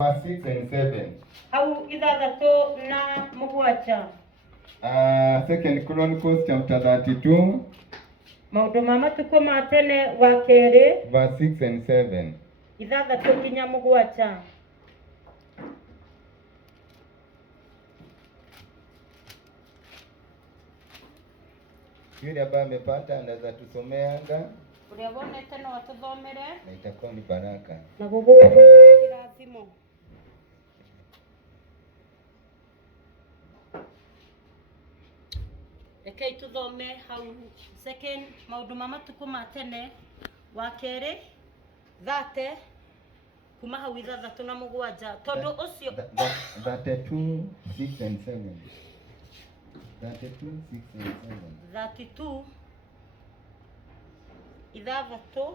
Verse 6 and 7. Au ithathatũ na mũgwanja. Second Chronicles chapter 32. Maũndũ ma matukũ ma tene wa kerĩ. Verse 6 and 7. Ithathatũ nginya mũgwanja. Yule ambaye amepata anaweza tusomea anga. Uria wonete no atuthomere. Na itakuwa ni baraka. Na gũgũkĩra kĩrathimo. Rekei tuthome hau second maũndũ ma matukũ ma tene wa kerĩ 30 kuma hau ithathatũ na mũgwanja tondũ ũcio 32 6 and 7. 32 6 and 7. 32 ithathatũ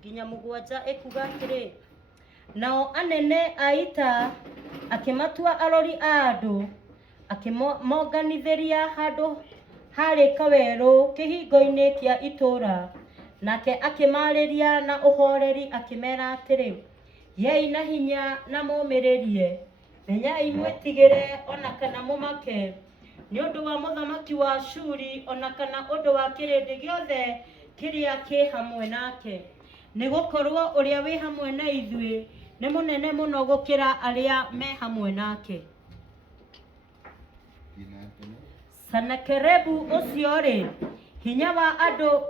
nginya mũgwanja ĩkuga atĩrĩ, nao anene a ita akĩmatua arori a andũ akĩmonganithĩria handũ harĩ kawerũ kĩhingo-inĩ kĩa itũũra, nake akĩmarĩria na ũhoreri akĩmera atĩrĩ, yei na hinya na mũmĩrĩrie, menyai mwĩtigĩre ona kana mũmake nĩ ũndũ wa mũthamaki wa Ashuri ona kana ũndũ wa kĩrĩndĩ gĩothe kĩrĩa kĩ hamwe nake, nĩ gũkorwo ũrĩa wĩ hamwe na ithuĩ nĩ mũnene mũno gũkĩra arĩa me hamwe nake. Senakerebu ũcio-rĩ, hinya wa andũ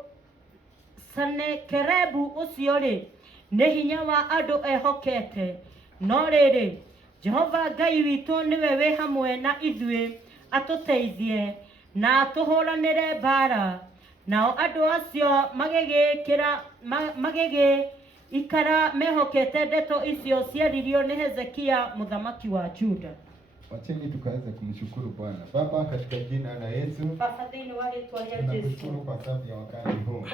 Senakerebu ũcio-rĩ, nĩ hinya wa andũ ehokete, no rĩrĩ Jehova Ngai witũ nĩwe wĩ hamwe na ithuĩ atũteithie na atũhũranĩre mbara. Nao andũ acio magĩgĩikara mehokete ndeto icio ciaririo nĩ Hezekia mũthamaki wa Juda. Wacheni tukaweze kumshukuru Bwana. Baba, katika jina la Yesu, tunakushukuru kwa sababu ya wakati huu.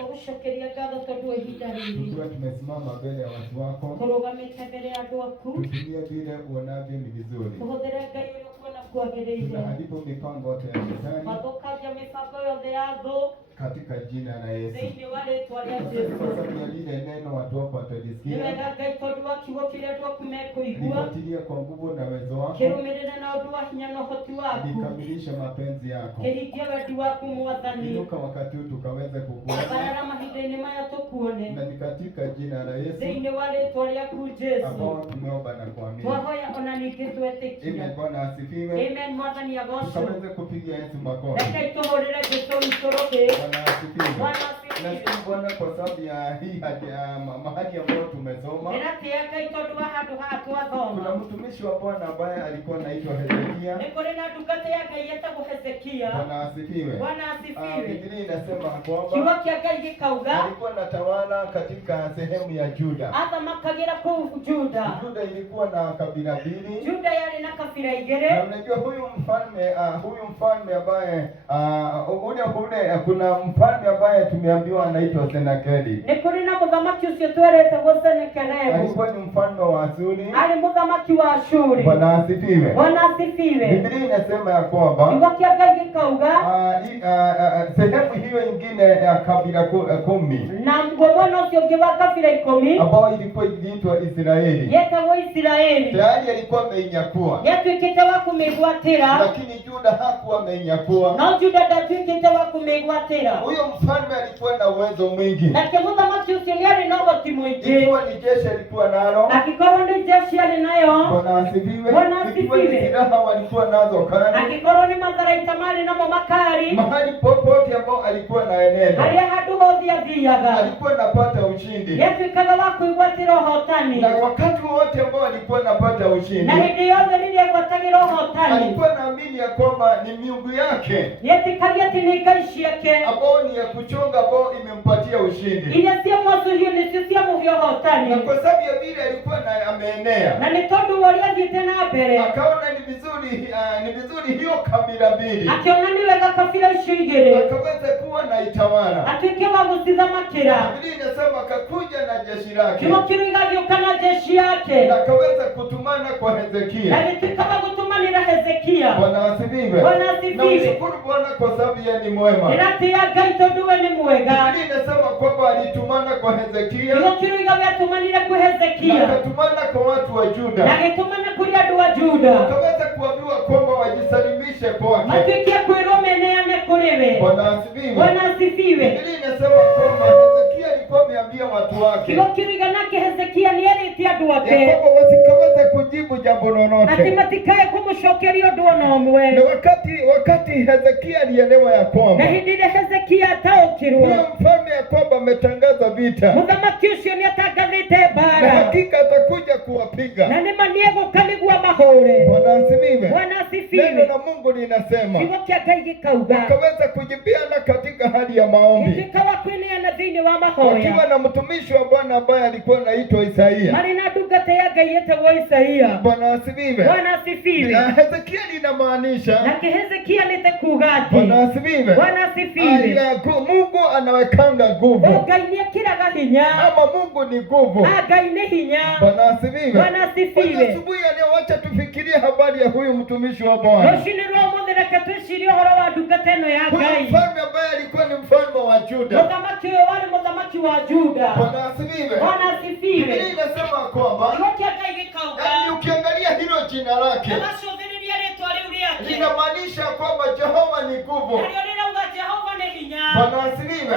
Tukiwa tumesimama mbele ya watu wako, tutumie vile uonavyo ni vizuri. Tunaharibu mipango yote ya shetani katika jina la Yesu. Kwa sababu ya lile neno watu wako watalisikia, lifuatilie kwa nguvu na uwezo wako, likamilishe mapenzi yako. Inuka wakati huu tukaweze kukuona, na ni katika jina la Yesu ambao tumeomba na kuamini. Amen. Bwana asifiwe. Tukaweze kupigia Yesu makofi. Bwana asifiwe. Nashukuru Bwana kwa sababu ya hii mahali ambayo tumesoma. Kuna mtumishi wa Bwana ambaye alikuwa anaitwa Hezekia. Bwana asifiwe. Biblia inasema kwamba alikuwa anatawala katika sehemu ya Juda. Juda ilikuwa na kabila mbili. Na unajua huyu mfalme ambaye kuna mfalme ambaye tumeambiwa anaitwa Senakeri. Alikuwa ni mfalme wa Ashuri. Bwana asifiwe. Biblia inasema ya kwamba sehemu hiyo ingine ya kabila 10 ambao ilikuwa ikiitwa Israeli tayari alikuwa ameinyakua, lakini Juda hakuwa ameinyakua. Huyo mfalme alikuwa na uwezo mwingi, ikiwa ni jeshi alikuwa nalo. Bwana asifiwe. Ikiwa ni silaha walikuwa nazo kali, mahali popote ambao alikuwa naeneza alikuwa napata ushindi, na wakati wote ambao alikuwa napata ushindi alikuwa naamini ya kwamba ni miungu yake ambao ni ya kuchonga ambao imempatia ushindi. Na kwa sababu ya vile alikuwa na ameenea, akaona ni vizuri hiyo kabila mbili akaweza kuwa na itawala. Biblia inasema akakuja na jeshi lake na akaweza kutumana kwa Hezekia. Hezekia. Bwana asifiwe. Bwana asifiwe. Na mshukuru Bwana kwa sababu yeye ni mwema. Ninatia gaito duwe ni mwega. Biblia inasema kwamba alitumana kwa Hezekia. Igokiruiga byatumanire ku Hezekia. Na akatumana kwa watu wa Juda. Na gitumana kuri andu wa Juda. Akaweza kuambiwa kwamba wajisalimishe kwake. Matikia kwirwo meneane kuri we. Bwana asifiwe. Bwana asifiwe. Biblia inasema kwamba Hezekia alikuwa ameambia watu wake. Igokiruiga nake Hezekia ni eritie andu wake. Kwamba wasikaweze kujibu jambo lolote. Ati matikae kumushokeria undu ona umwe. Na wakati Hezekia alielewa ya kwamba na hindire Hezekia ataukirwo huyo mfalme ya kwamba ametangaza vita, muthamaki ucio ni atangathite na bara hakika atakuja kuwapiga, na nĩ maniego kanigua mahũre. Bwana asifiwe. Bwana asifiwe. Neno la Mungu linasema kiugo kĩa Ngai gĩkauga wakaweza kujibiana katika hali ya maombi, gĩkawa kwĩneana thĩinĩ wa mahoya, wakiwa na mtumishi wa Bwana ambaye alikuwa anaitwa Isaia. marĩ na ndungata ya Ngai yetagwo Isaia. Bwana asifiwe. Bwana asifiwe. Na Hezekia linamaanisha, nake Hezekia nĩ kuuga atĩ Bwana asifiwe, Bwana asifiwe, Mungu anawekanga nguvu, Ngai nĩ ekĩraga hinya, ama Mungu ni nguvu. Ngai nĩ hinya. Bwana asifiwe. Bwana asifiwe. Asubuhi ya leo wacha tufikirie habari ya huyu mtumishi wa Bwana, rũcinĩ rwa ũmũthĩ reke twĩcirie ũhoro wa ndungata ĩno ya huyu Ngai, mfalme ambaye alikuwa ni mfalme wa Juda. mũthamaki ũyũ warĩ mũthamaki wa Juda. Bwana asifiwe. Bwana asifiwe. Biblia inasema kwamba kiugo kĩa Ngai gĩkauga, yaani ukiangalia hilo jina lake ũgacũthĩrĩria rĩĩtwa rĩu rĩake, linamaanisha kwamba Jehova ni nguvu. narĩo rĩrauga Jehova nĩ hinya. Bwana asifiwe.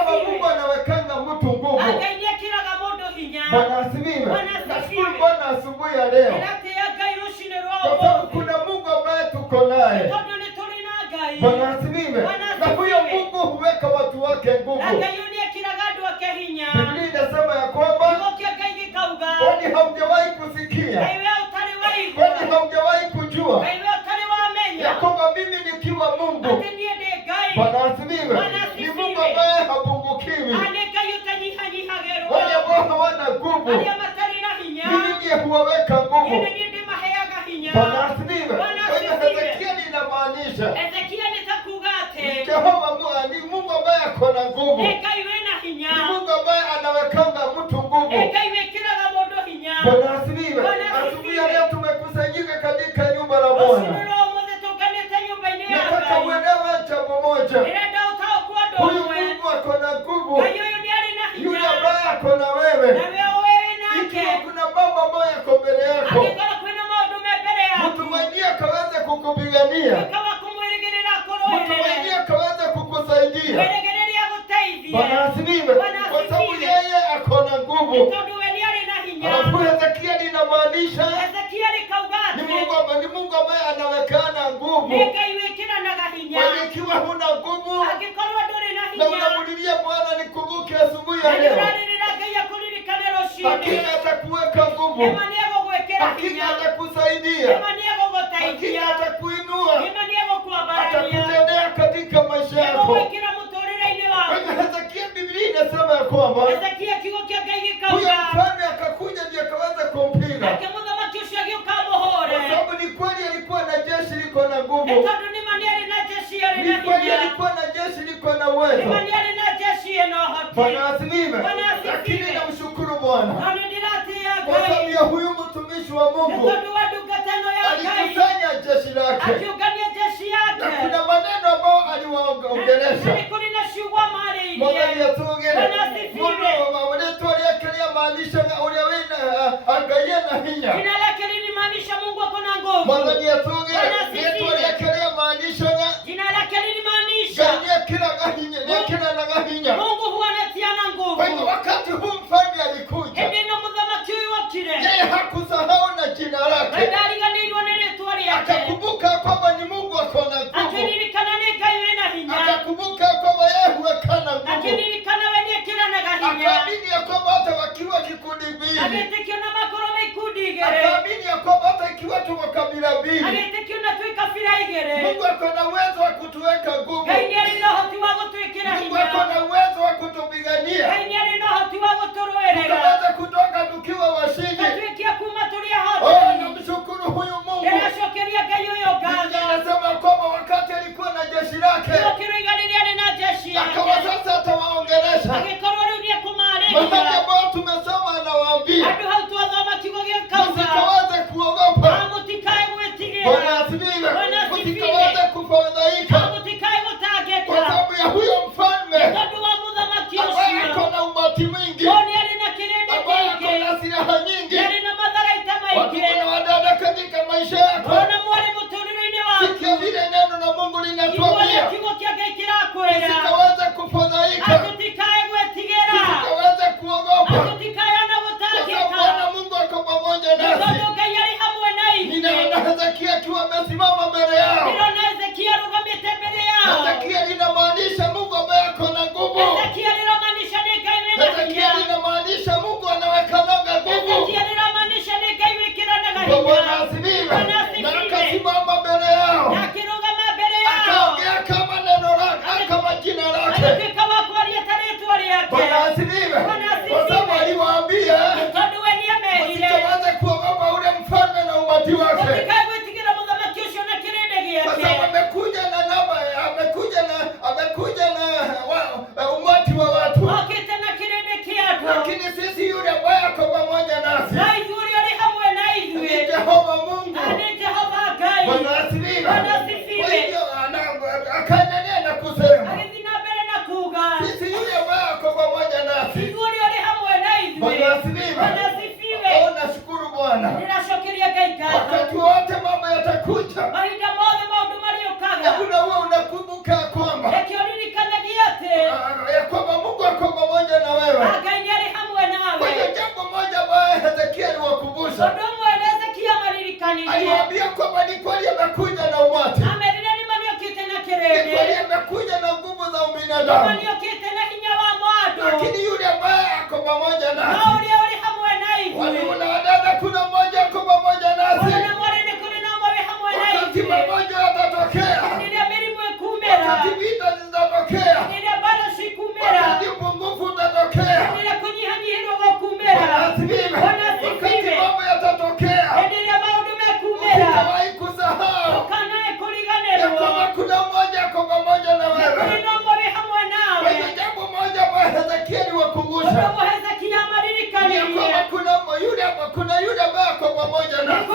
Ama Mungu anawekanga mtu nguvu. Ngai nĩ ekĩraga mũndũ hinya. Bwana asifiwe. Bwana asifiwe. Nashukuru Bwana asubuhi ya leo Nĩratĩĩa Ngai rũcinĩ rwa kwa sababu ũmũthĩ, kuna Mungu ambaye tuko naye. tondũ nĩ tũrĩ na Ngai. Bwana asifiwe. Bwana Na huyo asifiwe. Mungu huweka watu wake Na nguvu. Ngai ũyũ nĩ ekĩraga andũ ake hinya. Biblia inasema ya kwamba Kiugo kĩa Ngai gĩkauga, kwani haujawahi kusikia, Ngai we ũtarĩ waigua, kwani haujawahi kujua Ngai we ũtarĩ wamenya ya kwamba mimi nikiwa Mungu. atĩ niĩ ndĩ Ngai. Bwana asifiwe. Bwana Ni asifiwe. Mungu ambaye hapungukiwi. Nĩ Ngai ũtanyihanyihagĩrwo. Wale ambao hawana nguvu Arĩa matarĩ na hinya, mimi ndiye huwaweka nguvu. niĩ nĩ ndĩmaheaga hinya. Bwana asifiwe. Bwana Kwa hiyo asifiwe. Hezekia linamaanisha Hezekia nĩ ta kuuga atĩ Jehova ni Mungu ambaye ako na nguvu. nĩ Ngai wĩna hinya, Ni Mungu ambaye anawekanga mtu nĩ nguvu. Ngai wĩkĩraga mũndũ hinya. Bwana asifiwe. Bwana asifiwe. Asubuhi ya leo tumekusanyika katika nyumba la Rũcinĩ Bwana. rwa ũmũthĩ tũnganĩte nyũmba-inĩ ya Nataka Ngai. uelewe jambo moja. Ndĩrenda ũtaũkwo ũndũ Huyu ũmwe, Mungu ako na nguvu. Ngai ũyũ nĩ arĩ na Yule hinya, ambaye ako na wewe. nawe ũĩ wĩnake. Ikiwa kuna mambo ambayo yako mbele yako, Angĩkorwo kwĩna maũndũ me mbere mtu yaku, mwenyewe akaweza kukupigania, ĩkawa kũmwĩrĩgĩrĩra mtu kũrũĩrĩre, mwenyewe akaweza kukusaidia. mwĩrĩgĩrĩria gũteithie, Bwana asifiwe. Bwana Kwa sababu asifiwe. yeye ako na nguvu. tondũ we nĩ arĩ na hinya. Alafu Hezekia linamaanisha Hezekia rĩkauga ni atĩ Mungu ambaye anawekana nguvu. nĩ Ngai wĩkĩranaga hinya. Kwa hiyo ikiwa huna nguvu Angĩkorwo ndũrĩ na na hinya, unamulilia Bwana, nikumbuke asubuhi na ya nĩ leo, ũrarĩrĩra Ngai akũririkane rũcinĩ, hakika atakuweka nguvu, nĩma nĩ egũgwĩkĩra hakika hinya, atakusaidia, nĩma nĩ egũgũteithia, hakika atakuinua, nĩma nĩ egũkwambarania, atakutendea katika maisha yako. egũgwĩkĩra mũtũrĩre-inĩ Kwa waku. hiyo Hezekia, Biblia inasema ya kwamba Hezekia kiugo kĩa Ngai huyo gĩkauga, mfalme akakuja ndiye akaweza kumpiga, nake mũthamaki ũcio agĩũka kwa mũhũre, sababu ni kweli alikuwa na jeshi liko na nĩ nguvu, tondũ nĩma nĩ arĩ na jeshi arĩ ni na kweli hinya, alikuwa na jeshi liko na uwezo. nĩma nĩ arĩ na jeshi ĩna ũhoti. Bwana asifiwe. Bwana asifiwe. Lakini namshukuru Bwana Na nĩ ndĩratĩĩa kwa sababu Ngai ya huyu mtumishi wa nĩ Mungu tondũ wa ndungata ĩno ya Ngai alikusanya jeshi lake, akiũngania jeshi na yake, kuna maneno ambayo na aliwaongelesha. nĩ kũrĩ na ciugo Mwathani marĩirie. atugire Bwana asifiwe. mũndũ ũrĩa kĩrĩa maanisha ũrĩa wĩna angaie na hinya. Jina lake lilimaanisha Mungu ako na nguvu. Mwathani atugire Bwana asifiwe. ũrĩa kĩrĩa maanisha Jina lake lilimaanisha Ngai nĩekĩraga hinya, nĩekĩranaga hinya. Mungu huwa anatiana nguvu. Kwa hivyo wakati huu mfalme alikuja, Hĩndĩ ĩno mũthamaki ũyũ okire, yeye hakusahau na jina we lake, ndariganĩirwo nĩ rĩĩtwa rĩake, akakumbuka kwamba ni Mungu ako na nguvu, akĩririkana nĩ Ngai wĩna hinya, akakumbuka kwamba yeye huwekana nguvu, akĩririkana we nĩ ekĩranaga hinya, akaamini ya kwamba hata wakiwa kikundi mbili, agĩtĩkio na makorwo me ikundi igĩrĩ, akaamini ya kwamba hata ikiwa tuko kabila mbili, agĩtĩkio na twĩ kabira igĩrĩ, Mungu ako na uwezo wa kutuweka nguvu, Ngai nĩ arĩ na ũhoti wa gũtwĩkĩra Mungu hinya, ako na uwezo wa kutupigania, Ngai nĩ arĩ na ũhoti wa gũtũrũĩrĩra, tukaweza kutoka tukiwa washindi. atwĩkia kuma tũrĩ Oh, ahotani. namshukuru huyu Mungu. Ndĩracokeria Ngai ũyũ Biblia ngatho, inasema kwamba wakati alikuwa na jeshi lake, gũkĩrũiga rĩrĩa arĩ na jeshi akawa yake, sasa atawaongelesha agĩkorwo rĩu nĩ mahali ekũmaarĩria ambayo tumesoma, anawaambia andũ hau twathoma kiugo gĩkauga, msikaweze kuogopa. na mũtikae Bwana gwĩtigĩra. asifiwe. maisha yako. Sikia vile neno la Mungu linatuambia. Usikaweze kufadhaika. Usikaweze kuogopa. Kwa Bwana Mungu ako pamoja nasi. Ninaona Hezekia akiwa amesimama mbele yao. Hezekia linamaanisha Mungu ambaye ako na nguvu. Hezekia linamaanisha Mungu anawekanaga nguvu. Bwana asifiwe. Na akasimama mbele yao. Akaongea kama neno lake, kama jina lake. Bwana asifiwe. Kwa sababu aliwaambia msikaweze kuogopa ule mfalme na umati wake. Kwa sababu amekuja na umati wa watu. Lakini sisi yule ambaye ako pamoja nasi ni Jehova Mungu. Bwana asifiwe. Kwa hivyo akaendelea na kusema sisi yule ambaye ako pamoja nasi. Bwana asifiwe. Nashukuru Bwana. Wakati wote mambo yatakuja. Hebu na wewe unakumbuka kwamba ya kwamba Mungu ako pamoja na wewe. Kwa hiyo jambo moja ambaye Hezekia aliwakumbusha, aliwaambia kwamba ni kweli amekuja na umati, ni kweli amekuja na nguvu za ubinadamu, lakini yule ambaye ako pamoja nasi, waliona kuna mmoja ako pamoja nasi. Wakati mmoja atatokea, wakati vita zitatokea, wakati upungufu utatokea, wakati mambo yatatokea, usikawahi kusahau ya kwamba kuna mmoja ako pamoja na wewe. Kwa hiyo jambo moja ambayo Hezekia aliwakumbusha ya kwamba kuna yule ambaye ako pamoja nasi,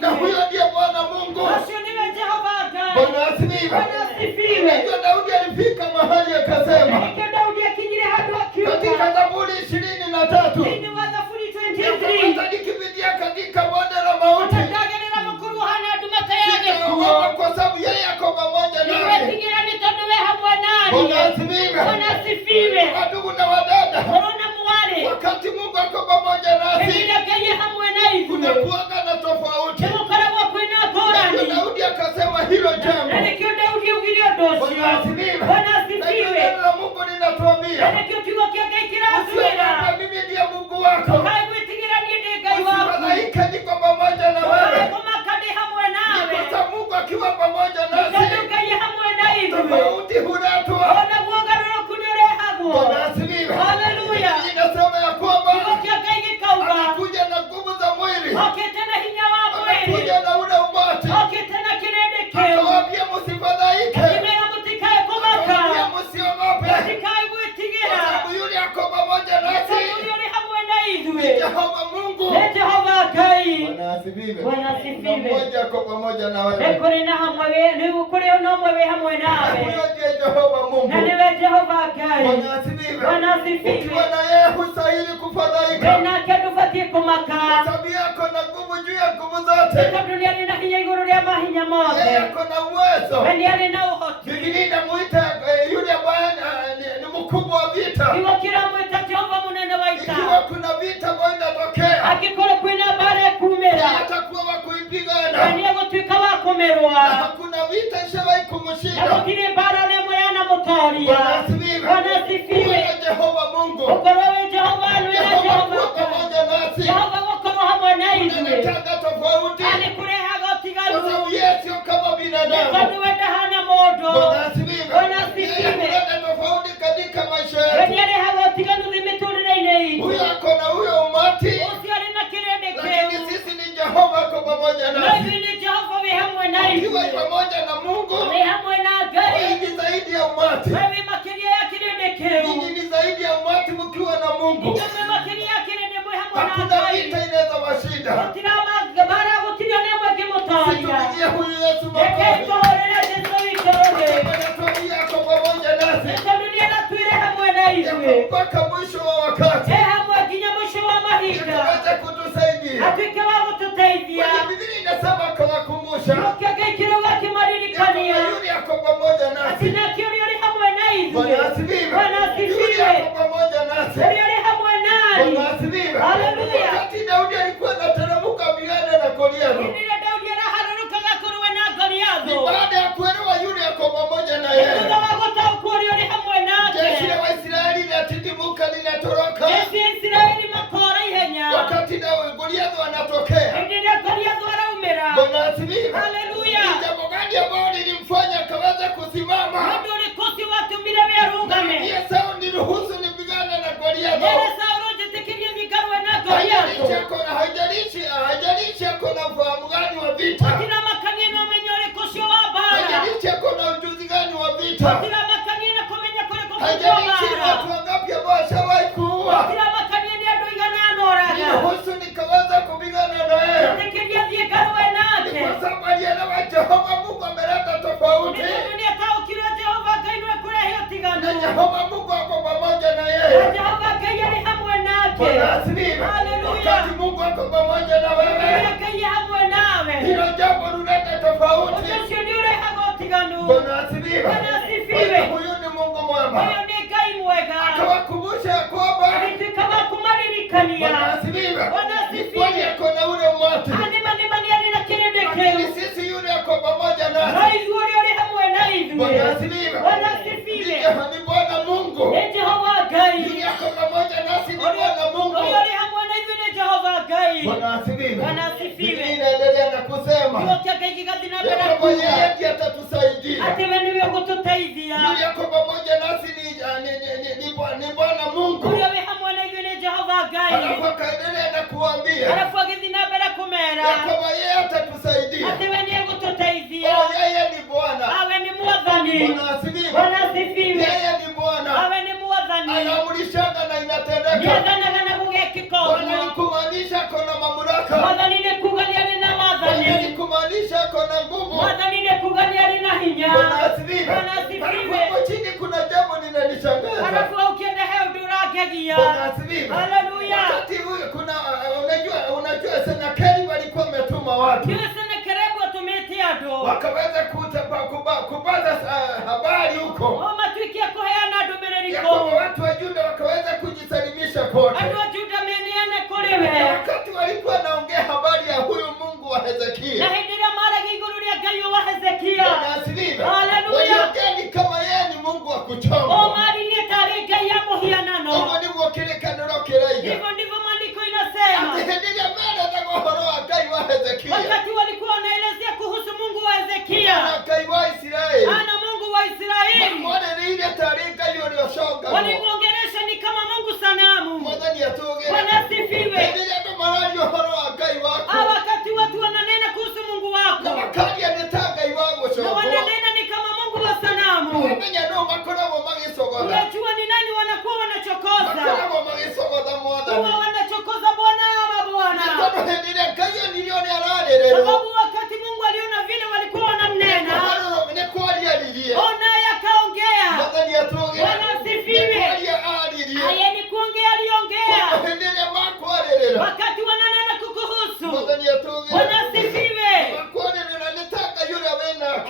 na huyo ndiye Bwana Mungu. Bwana asifiwe. Ndio Daudi alifika mahali akasema katika Zaburi 23, nikipitia katika bonde la mauti sitaogopa, kwa sababu yeye ako pamoja nami. Bwana asifiwe. Ndugu na wadada, wakati Mungu ako pamoja nasi kuna kuanga na tofauti. Daudi akasema hilo jambo. Bwana asifiwe. Neno la Mungu linatuambia usiogope, mimi ndiye Mungu wako. Usifadhaike, niko pamoja na wewe. Kwa sababu Mungu akiwa pamoja nasi tofauti huletwa. Bwana asifiwe. Inasema ya kwamba anakuja na nguvu za mwili, anakuja na ule umati, akawaambia msifadhaike, akawaambia msiogope, kwa sababu yule ako pamoja nasi ni Jehova Mungu. Bwana asifiwe. Mmoja ako pamoja na wewe. Huyo ndiye Jehova Mungu. Bwana asifiwe. Ukiwa na yeye hustahili kufadhaika, kwa sababu yako na nguvu juu ya nguvu zote. Yeye ako na uwezo. Biblia inamuita yule ambaye ni mkubwa wa vita. Ikiwa kuna vita ambayo inatokea, atakuwa wa kuipigana, na hakuna vita ishawahi kumshinda. Bwana asifiwe. Jehova Mungu, Jehova kuwa pamoja nasi, unataka tofauti, kwa sababu yeye sio kama binadamu. Bwana asifiwe. Unataka tofauti katika maisha yetu. Huyo ako na huyo umati, lakini sisi ni Jehova ako pamoja nasi. Ukiwa pamoja na Mungu, wewe ni zaidi ya umati. Ninyi ni zaidi ya umati mkiwa na Mungu. Hakuna vita inaweza washinda. Situminie huyu Yesu makofi. Anatuambia ako pamoja nasi mpaka mwisho wa wakati. Ataweza kutusaidia. Goliathi wanatokea. Bwana asifiwe. Haleluya. Ni jambo gani ambalo lilimfanya akaweza kusimama? Ndiye Sauli niruhusu nipigane na Goliathi. Haijalishi ako na ufahamu gani wa vita. Haijalishi ako na ujuzi gani wa vita. Haijalishi watu wangapi ambao washawahi kuua. Niruhusu nikaweza kupigana na yeye. Kwa sababu alielewa Jehova Mungu ameleta tofauti. Na Jehova Mungu ako pamoja na yeye. Bwana asifiwe. Wakati Mungu ako pamoja na wewe, hilo jambo huleta tofauti. Bwana asifiwe. Huyu ni Mungu mwema. Akawakumbusha ya kwamba Bwana asifiwe. Ni kweli ako na ule umati. Lakini sisi yule ako pamoja nasi. Bwana asifiwe. Ni Bwana Mungu. Yule ako pamoja nasi ni Bwana Mungu. Bwana asifiwe. Inaendelea na kusema kwamba yeye ndiye atatusaidia. Yule ako pamoja nasi ni Bwana Mungu. Alafu akaendelea na kuambia ya kwamba yeye atatusaidia. Yeye ni Bwana. Bwana asifiwe. Yeye ni Bwana. Anaamrishanga na inatendeka. Kumaanisha kuna mamlaka. Kumaanisha kuna nguvu. Bwana asifiwe. Hapo chini kuna jambo linanishangaza. Bwana asifiwe. Wakati huyo kuna unajua Senakeribu alikuwa ametuma watu. Wakaweza kupaza habari huko. Watu wa Juda wakaweza kujisalimisha kote. Wakati walikuwa naongea habari ya huyu Mungu wa Hezekia. Bwana asifiwe. Waliongea kama yeye ni Mungu wa kuchonga. Hivyo ndivyo maandiko inasema. Wakati walikuwa wanaelezea kuhusu Mungu wa Hezekia na Mungu wa Israeli, walimwongelesha ni kama Mungu sanamu. Bwana asifiwe. Wakati watu wananena kuhusu Mungu wako na wananena ni kama Mungu wa sanamu, unajua ni nani wanakuwa wanachokoza? Huwa wanachokoza Bwana wa mabwana. Sababu wakati Mungu aliona vile walikuwa wanamnena, naye akaongea. Bwana asifiwe. Ni kuongea aliongea. Wakati wananena kukuhusu, Bwana asifiwe,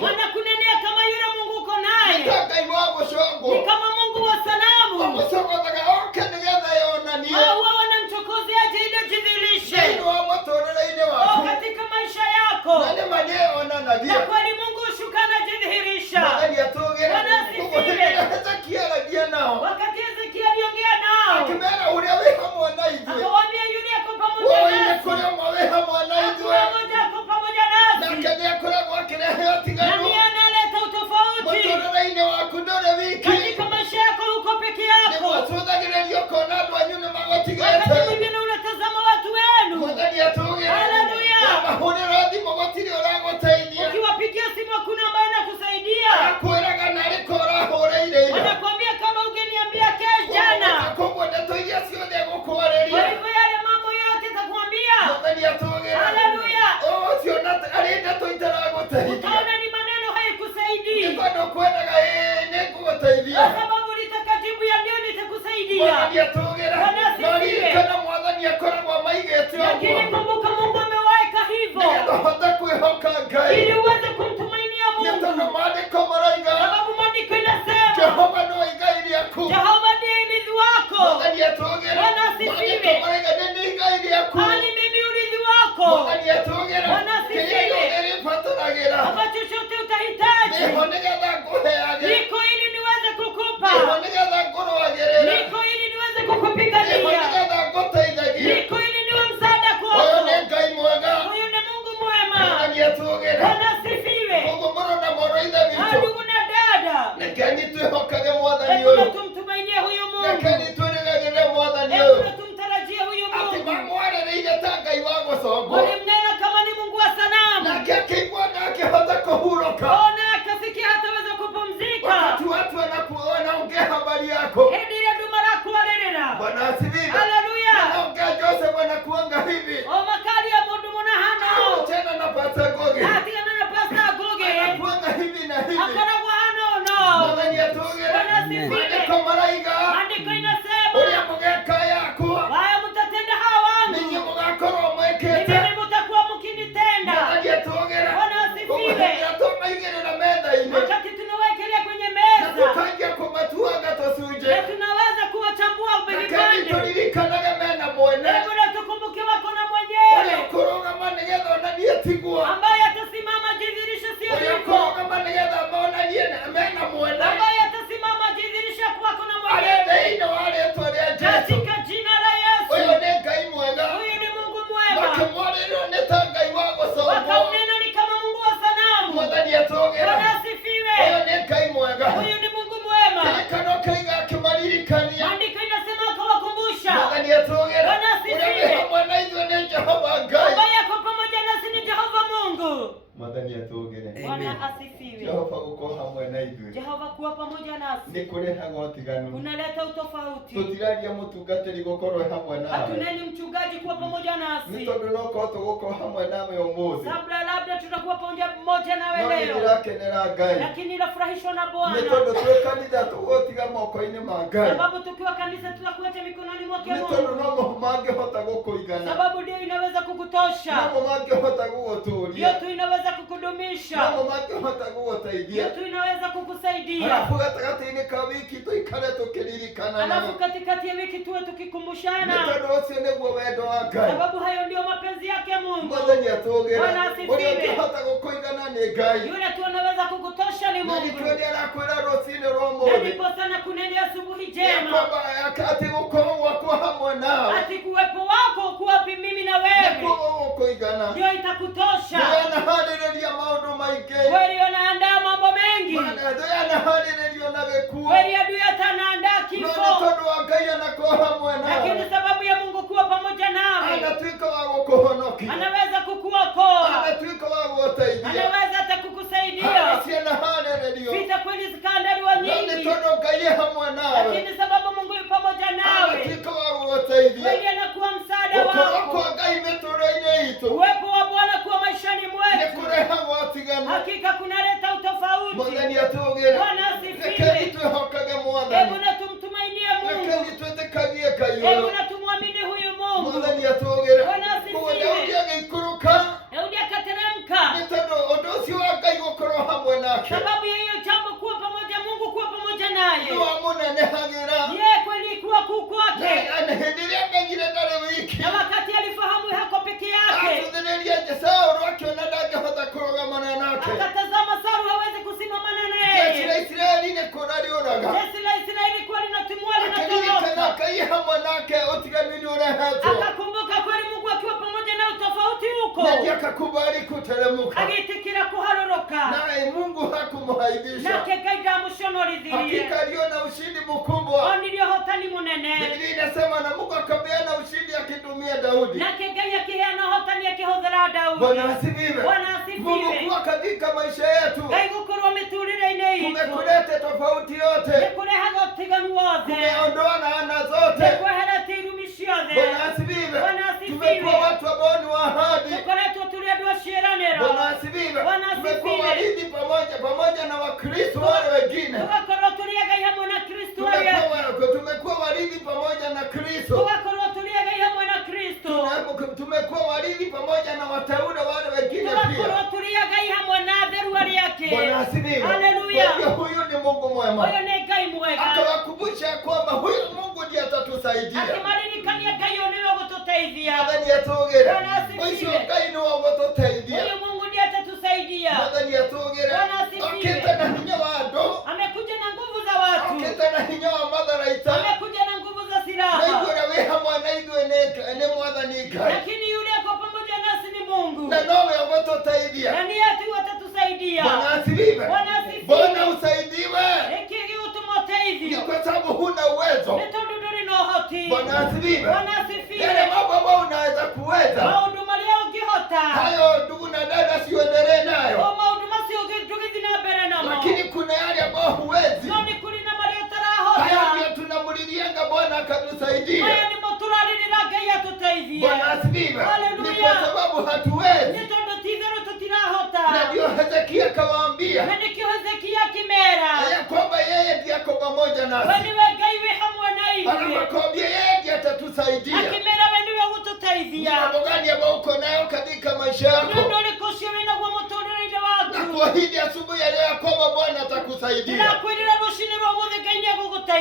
wanakunenea kama yule Mungu uko naye, ni kama Mungu wa sanamu. Wanamchokozeaje ili jidhihirishe katika maisha yako? Na kweli Mungu hushuka anajidhihirisha. Bwana asifiwe. Wakati Hezekia aliongea nao, akawaambia yule ako pamoja nasi, ako pamoja nasi, na ndiye analeta utofauti katika maisha yako. Huko peke yako, wakati mwingine unatazama watu wenu. Haleluya. Ukiwapigia simu hakuna ambaye anakusaidia. Wanakuambia kama ungeniambia kesho jana. Kwa hivyo yale mambo yote takuambia. Haleluya. Utaona ni maneno haikusaidii. Kwa sababu nitakajibu ya ndio nitakusaidia. Lakini kumbuka Mungu ameweka hivyo ili uweze kumtumainia Mungu. Sababu maandiko inasema Jehova ndiye urithi wako. Bwana asifiwe. Hali mimi urithi wako. Bwana asifiwe. Kama chochote utahitaji, niko ili niweze kukupa. Niko ili niweze kukupigania. Niko ili niwe msaada kwako. mwekete. Nini mtakuwa mkinitenda. Mwathani atũgĩra. Bwana asifiwe. Atũmaigĩrĩra metha-inĩ. Wakati tunawekelea kwenye meza. Na tũkanjia kũmatuanga tũcunjĩ. Na tunaweza kuwachambua vipande. Tũririkanaga mena mwene. Hebu na tukumbuke wako na mwenyewe. Ũrĩa ũkũrũgama nĩgetha onanie tigwo. Ambaye atasimama jidhihirishe sio Ũrĩa hivyo. ũkũrũgama nĩgetha onanie mena mwene. Ambaye atasimama jidhihirishe kwako na Arĩ mwenyewe. thĩinĩ wa rĩĩtwa rĩa Jesũ. Katika jina la Yesu. Ũyũ nĩ Ngai mwega. Huyu ni Mungu mwema. Makĩmwarĩrwo nĩ ta Ngai wa gũcombwo. Wakamnena ni kama Mungu wa sanamu. Mwathani atũgĩra. Bwana asifiwe. Ũyũ nĩ Ngai mwega. Huyu ni Mungu mwema. Kĩrĩkanĩro kĩiga akĩmaririkania. Maandiko inasema akawakumbusha. Mwathani atũgĩra. Bwana asifiwe. Ũrĩa wĩ hamwe na ithuĩ nĩ Jehova Ngai. Ambaye ako pamoja nasi ni Jehova Mungu. Mwathani atũgĩre. Bwana asifiwe. Jehova gũkorwo hamwe na ithuĩ. Jehova kuwa pamoja nasi. Nĩ kũrehaga ũtiganu. Unaleta utofauti. Tũtiraria mũtungatĩri gũkorwo hamwe nawe. Hatuneni mchungaji kuwa pamoja Nĩ nasi. tondũ no korwo tũgũkorwo hamwe nawe ũmũthĩ. Labda tutakuwa pamoja nawe No nĩ leo. ndĩrakenera Ngai. Lakini nafurahishwa na Nĩ Bwana. tondũ twĩ kanitha tũgũtiga moko-inĩ ma Ngai. Sababu tukiwa kanisa tutakuacha mikononi mwake Nĩ tondũ Mungu. no mangĩhota gũkũigana. Sababu ndio inaweza kukutosha. No mangĩhota Ndio gũgũtũũria. tu inaweza kukudumisha. No mangĩhota Ndio gũgũteithia. tu inaweza kukusaidia. Halafu gatagatĩ-inĩ ka wiki tũikare tũkĩririkana Alafu katikati ya wiki tuwe nĩ tukikumbushana. tondũ ũcio nĩguo wendo wa Ngai. Sababu hayo ndio mapenzi yake Mungu. Mwathani atũgĩra. Bwana asifiwe. Ũrĩa ũngĩhota gũkũigana nĩ Ngai. Yule tu anaweza kukutosha ni Na Mungu. nĩkĩo nĩ arakwĩra rũciinĩ rwa Na ũmũthĩ. ndipo sana kuneni asubuhi Ya njema. kwamba atĩ gũkorwo gwakwa hamwe nawe Ati kuwepo wako kuwapi mimi na nĩkuo wewe. gũgũkũigana. Ndio itakutosha. Ndũyanaharĩrĩria maũndũ maingĩ. Kweli anaandaa mambo mengi. Ndũyanaharĩrĩrio na gĩkuũ. Kweli adui atanaandaa No nĩ kifo. tondũ wa Ngai anakorwo hamwe nawe. Lakini sababu ya Mungu kuwa pamoja nawe. Anatuĩka wa gũkũhonokia. Anaweza kukuokoa. Anatuĩka wa gũgũteithia. Anaweza hata kukusaidia. Haya cianaharĩrĩrio. Vita kweli zikaandaliwa No nĩ nyingi. tondũ Ngai e hamwe nawe. Lakini sababu Mungu yu pamoja nawe. Anatuĩka wa gũgũteithia. Kweli anakuwa msaada Gũkorwo wako. kwa Ngai mĩtũũrĩre-inĩ itũ Uwepo wa Bwana kuwa maishani nĩ mwetu. kũrehaga ũtiganu. Hakika kunaleta utofauti. Mwathani atũgĩre. Bwana asifiwe. Rekeni twĩhokage Hebu Mwathani. na tumtumainie Mungu. Rekeni twĩtĩkagie Ngai Hebu ũyũ. na tumwamini huyu Mungu. Mwathani atũgĩre. Bwana asifiwe. Koguo Daudi agĩikũrũka Daudi akateremka. nĩ tondũ ũndũ ũcio wa Ngai gũkorwo hamwe nake Sababu ya hiyo jambo kuwa pamoja, Mungu kuwa pamoja naye. nĩ wamũnenehagĩra. Yeye kweli kuwa kuu kwake. Na hĩndĩ ĩrĩa amenyire ndarĩ wiki Na wakati alifahamu hako peke yake. atũthĩrĩria Saũlũ akĩona ndangĩhota kũrũgamana nake. Akatazama Sauli hawezi kusimamana Jeshi la naye. Israeli nĩ kũrariũraga. Jeshi la Israeli kuwa linatumwa Akĩririkana linatoroka. Ngai hamwe nake ũtiganu-inĩ ũrehetwo. Akakumbuka kweli Mungu akiwa pamoja na utofauti huko. Na akakubali kuteremka. Agitikira kuharoroka. Naye Mungu hakumhaibisha. Nake Ngai ndamuconorithirie. Hakika aliona ushindi mkubwa. Oni ndio hotani munene. Biblia inasema na Mungu akapeana ushindi akitumia Daudi. Nake Ngai akiheana hotani akihũthĩra Daudi. Bwana asifiwe. Bwana Mungu asifiwe. kuwa katika maisha yetu. Ngai gũkorwo mĩtũrĩre-inĩ itũ. Kumekuleta tofauti Nĩ yote. kũrehaga ũtiganu wothe. Kumeondoa laana Nĩ zote. kweherete irumi ciothe. Bwana asifiwe. Bwana asifiwe. Tumekuwa watu ambao ni wa ahadi. Tũkoretwo tũrĩ andũ a ciĩranĩro. Bwana asifiwe. Bwana asifiwe. Tumekuwa warithi pamoja na Wakristo wale wengine. Tũgakorwo tũrĩ agai hamwe na Kristo arĩa angĩ. Tumekuwa warithi pamoja na Kristo. Tũgakorwo tũrĩ agai hamwe na Kristo. Tumekuwa warithi pamoja na wateule wale wengine Tũgakorwo pia. tũrĩ agai hamwe na atheru arĩa angĩ. Bwana asifiwe. Haleluya. Kwa hivyo huyu ni Mungu mwema. Ũyũ nĩ Ngai mwega. Akawakumbusha kwamba huyu Mungu ndiye atatusaidia. Akĩmaririkania Ngai ũyũ nĩwe ũgũtũteithia. Mwathani atũgĩre. Bwana asifiwe. Ũcio Ngai nĩwe ũgũtũteithia. Huyu Mungu ndiye atatusaidia. Mwathani atũgĩre. Bwana asifiwe. Okĩte na hinya wa andũ. Amekuja na nguvu za watu. Okĩte na hinya wa matharaita. Amekuja na nguvu za Na silaha. ithuĩ wĩ hamwe na ithuĩ nĩ Mwathani Ngai. Lakini yule ako pamoja nasi ni Mungu. Na nowe ũgũtũteithia. Na ni yetu atatusaidia. Bwana asifiwe. Bwana asifiwe. Bwana usaidiwe. Hiki gĩgũtũteithia. Ni kwa sababu huna uwezo. Nĩ tondũ ndũrĩ na ũhoti. Bwana asifiwe. Bwana asifiwe. Yale mambo ambayo unaweza kuweza. Maũndũ marĩa ũngĩhota. Hayo ndugu na dada siendelee nayo. O maũndũ macio tũgĩthiĩ na mbere namo. Lakini kuna yale ambayo huwezi. No nĩ kũrĩ na marĩa Haya ũtarahota. ndio tunamlilianga Bwana akatusaidia. Maya nĩmo tũrarĩrĩra Ngai atũteithie. Bwana asifiwe. Haleluya. Ni kwa sababu hatuwezi. Nĩ tondũ ti-itherũ tũtirahota. Na ndio Hezekia akawaambia Na nĩkĩo Hezekia akĩmeera. ya kwamba yeye ndiye ako pamoja We nasi. nĩwe Ngai wĩ hamwe na ithuĩ. Anakwambia yeye ndiye atatusaidia. Akĩmeera we nĩwe ũgũtũteithia. mambo gani ambayo uko nayo katika maisha yako. Na kuahidi asubuhi ya leo kwamba Bwana atakusaidia.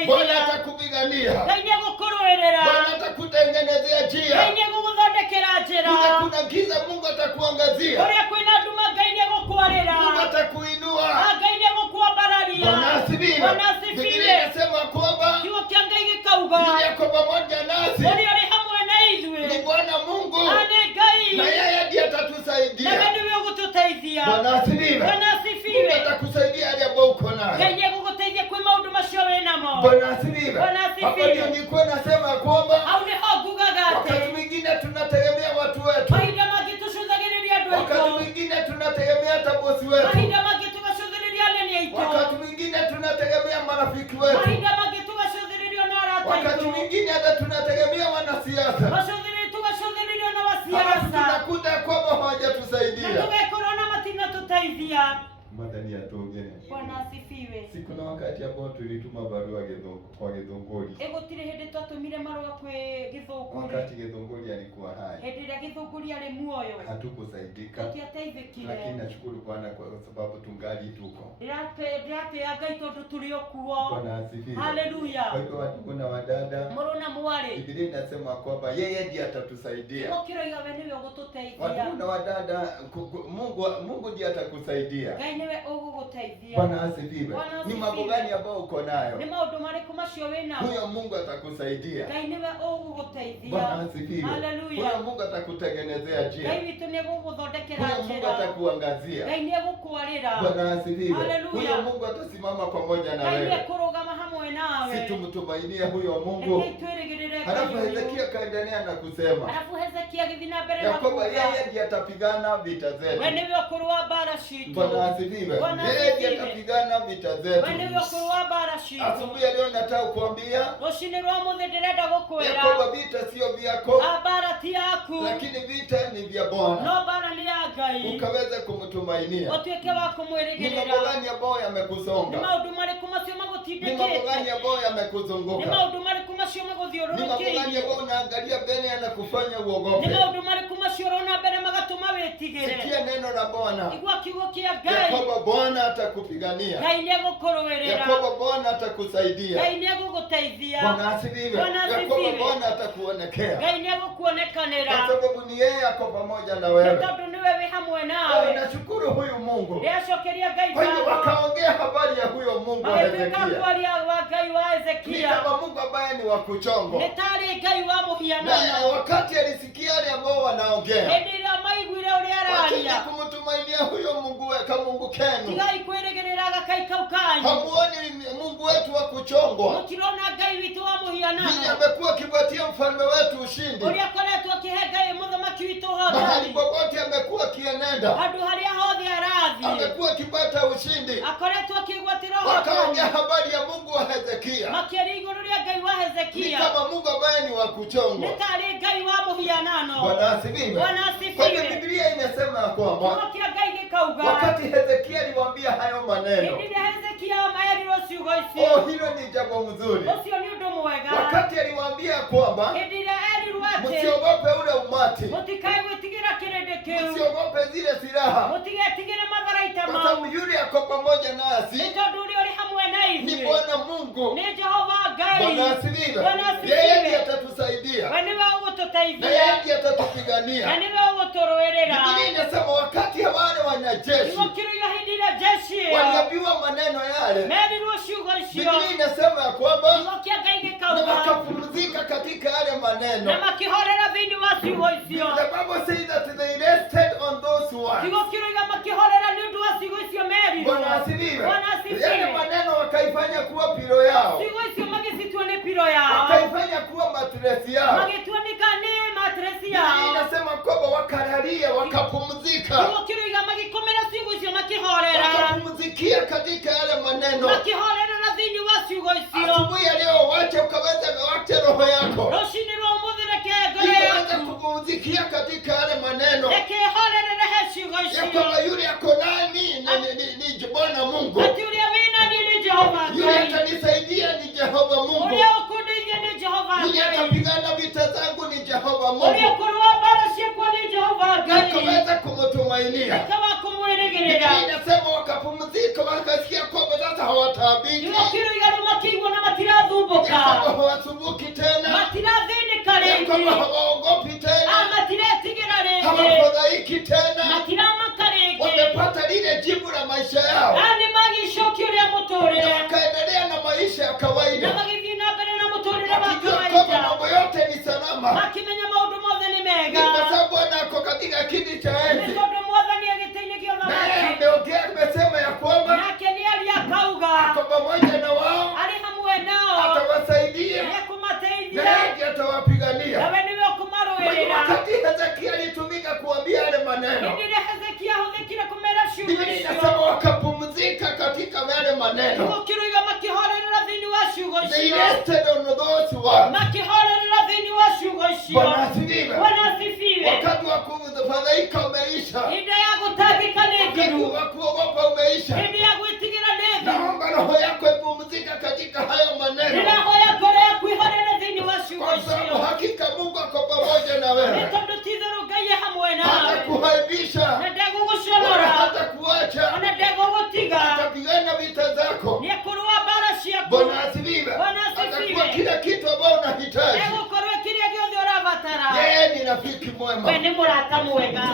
Bwana atakupigania. Bwana atakutengenezea njia. Kuna giza, Mungu atakuangazia. Mungu atakuinua. Bwana asifiwe. Biblia inasema kwamba yuko pamoja nasi. Ni Bwana Mungu. Na yeye ndiye atatusaidia. Bwana asifiwe. Mungu atakusaidia hali ambayo uko nayo. Bwana asifiwe. Hapo ndio nilikuwa nasema kwamba wakati mwingine tunategemea watu wetu. Wakati mwingine tunategemea hata bosi wetu. Wakati mwingine tunategemea marafiki wetu. Wakati mwingine hata tunategemea wanasiasa. Halafu tunakuta kwamba hawajatusaidia. Madani ya tongene. Bwana asifiwe. Siku na wakati ambao tulituma barua kwa Githunguri. Egotire hende twatumire marua kwe Githunguri. Wakati Githunguri alikuwa hai. Hende ya Githunguri ali muoyo. Hatukusaidika. Lakini nashukuru Bwana kwa sababu tungali tuko. Dirate ya gaito tulio kuo. Bwana asifiwe. Haleluya. Kwa hivyo watu na wadada. Morona muwale. Biblia inasema kwamba yeye ndiye atatusaidia. Mokiro yawe niwe gututeithia. Watu na wadada, Mungu ndiye atakusaidia. Niwe uguguteithia. Bwana asifiwe. Ni mambo gani ambayo uko nayo? Ni maundu mariku macio wina. Huyo Mungu atakusaidia. Niwe uguguteithia. Bwana asifiwe. Haleluya. Huyo Mungu atakutengenezea njia. Witu ni guguthondekera njira. Huyo Mungu atakuangazia. Ni gukwarira. Bwana asifiwe. Haleluya. Huyo Mungu atasimama pamoja na wewe. Ni kurugama hamwe nawe. Si tumtumainie huyo Mungu. Halafu Hezekia kaendelea na kusema. Ya kwamba yeye ndiye atapigana vita zetu. Bwana asifiwe. Yeye ndiye atapigana vita zetu. Asubuhi ya leo nataka kukuambia ya kwamba vita sio vyako, lakini vita ni vya Bwana. Ukaweza kumtumainia. Ni mambo gani ambayo yamekusonga? Ni mambo gani ambayo yamekuzunguka? Ni mambo gani ambayo unaangalia mbele na kufanya uogope? Sikia neno la Bwana. Ya kwamba Bwana atakupigania. Ya kwamba Bwana atakusaidia. Bwana asifiwe. Ya kwamba Bwana atakuonekea. Kwa sababu ni yeye ako pamoja na wewe. Nashukuru huyu Mungu. Kwa hiyo wakaongea habari ya huyo Mungu wa Hezekia. Ni kama Mungu ambaye ni wa kuchongwa. Na wakati alisikia yale ambao wanaongea, wakija kumtumainia huyo Mungu kama Mungu kenu, hamuoni Mungu wetu wa kuchongwa. Yeye amekuwa akipatia mfalme wetu ushindi. Mahali popote amekuwa akienenda, amekuwa akipata ushindi. Wakaongea habari ya Mungu wa Hezekia. Ni kama Mungu ambaye ni wa kuchongwa. Bwana asifiwe. Kwa hiyo Biblia inasema kwamba wakati Hezekia aliwaambia hayo maneno, hilo ni jambo mzuri. Wakati aliwaambia kwamba msiogope ule umati, msiogope zile silaha, kwa sababu yule ako pamoja nasi ni Bwana Mungu. Bwana asifiwe. Yeye ndiye atatusaidia na yeye ndiye atatupigania. Biblia inasema wakati wale wanajeshi waliambiwa maneno yale, Biblia inasema ya kwamba wakapumzika katika yale maneno. The Bible says that they rested on those words. Bwana asifiwe. Yale maneno wakaifanya kuwa pilo yao, wakaifanya kuwa matresi yao. Inasema kwamba wakalalia, wakapumzika, wakapumzikia katika yale maneno. Asubuhi ya leo wache wache roho yako ikaweza kupumzikia katika yale maneno ya kwamba yule ako nani ni Bwana Mungu. Yule atanisaidia ni Jehova Mungu. Yule atapigana vita zangu ni Jehova Mungu. kumtumainia. Inasema wakapumzika wakasikia kwamba sasa hawataabiki. Hawasumbuki tena. Kwamba hawaogopi tena. Hawafadhaiki tena. Wamepata lile jibu la maisha yao. Wakaendelea na maisha ya kawaida. Wakijua kwamba mambo yote ni salama. Ni kwa sababu Bwana ako katika kiti cha enzi. Naye ameongea, amesema ya kwamba ako pamoja na wao, atawasaidia naye ndiye atawapigania. Wakati Hezekia alitumika kuambia yale maneno, Biblia inasema wakapumzika katika yale maneno. They rested on those words. Bwana asifiwe. Wakati wa kufadhaika umeisha. Wakati wa kuogopa umeisha. Naomba roho yako ipumzika katika hayo maneno. Kwa sababu hakika Mungu ako pamoja na wewe. Hatakuaibisha. Hatakuacha. Atapigana vita zako. Bwana asifiwe. Atakuwa kila kitu ambacho unahitaji. Yeye ni rafiki mwema.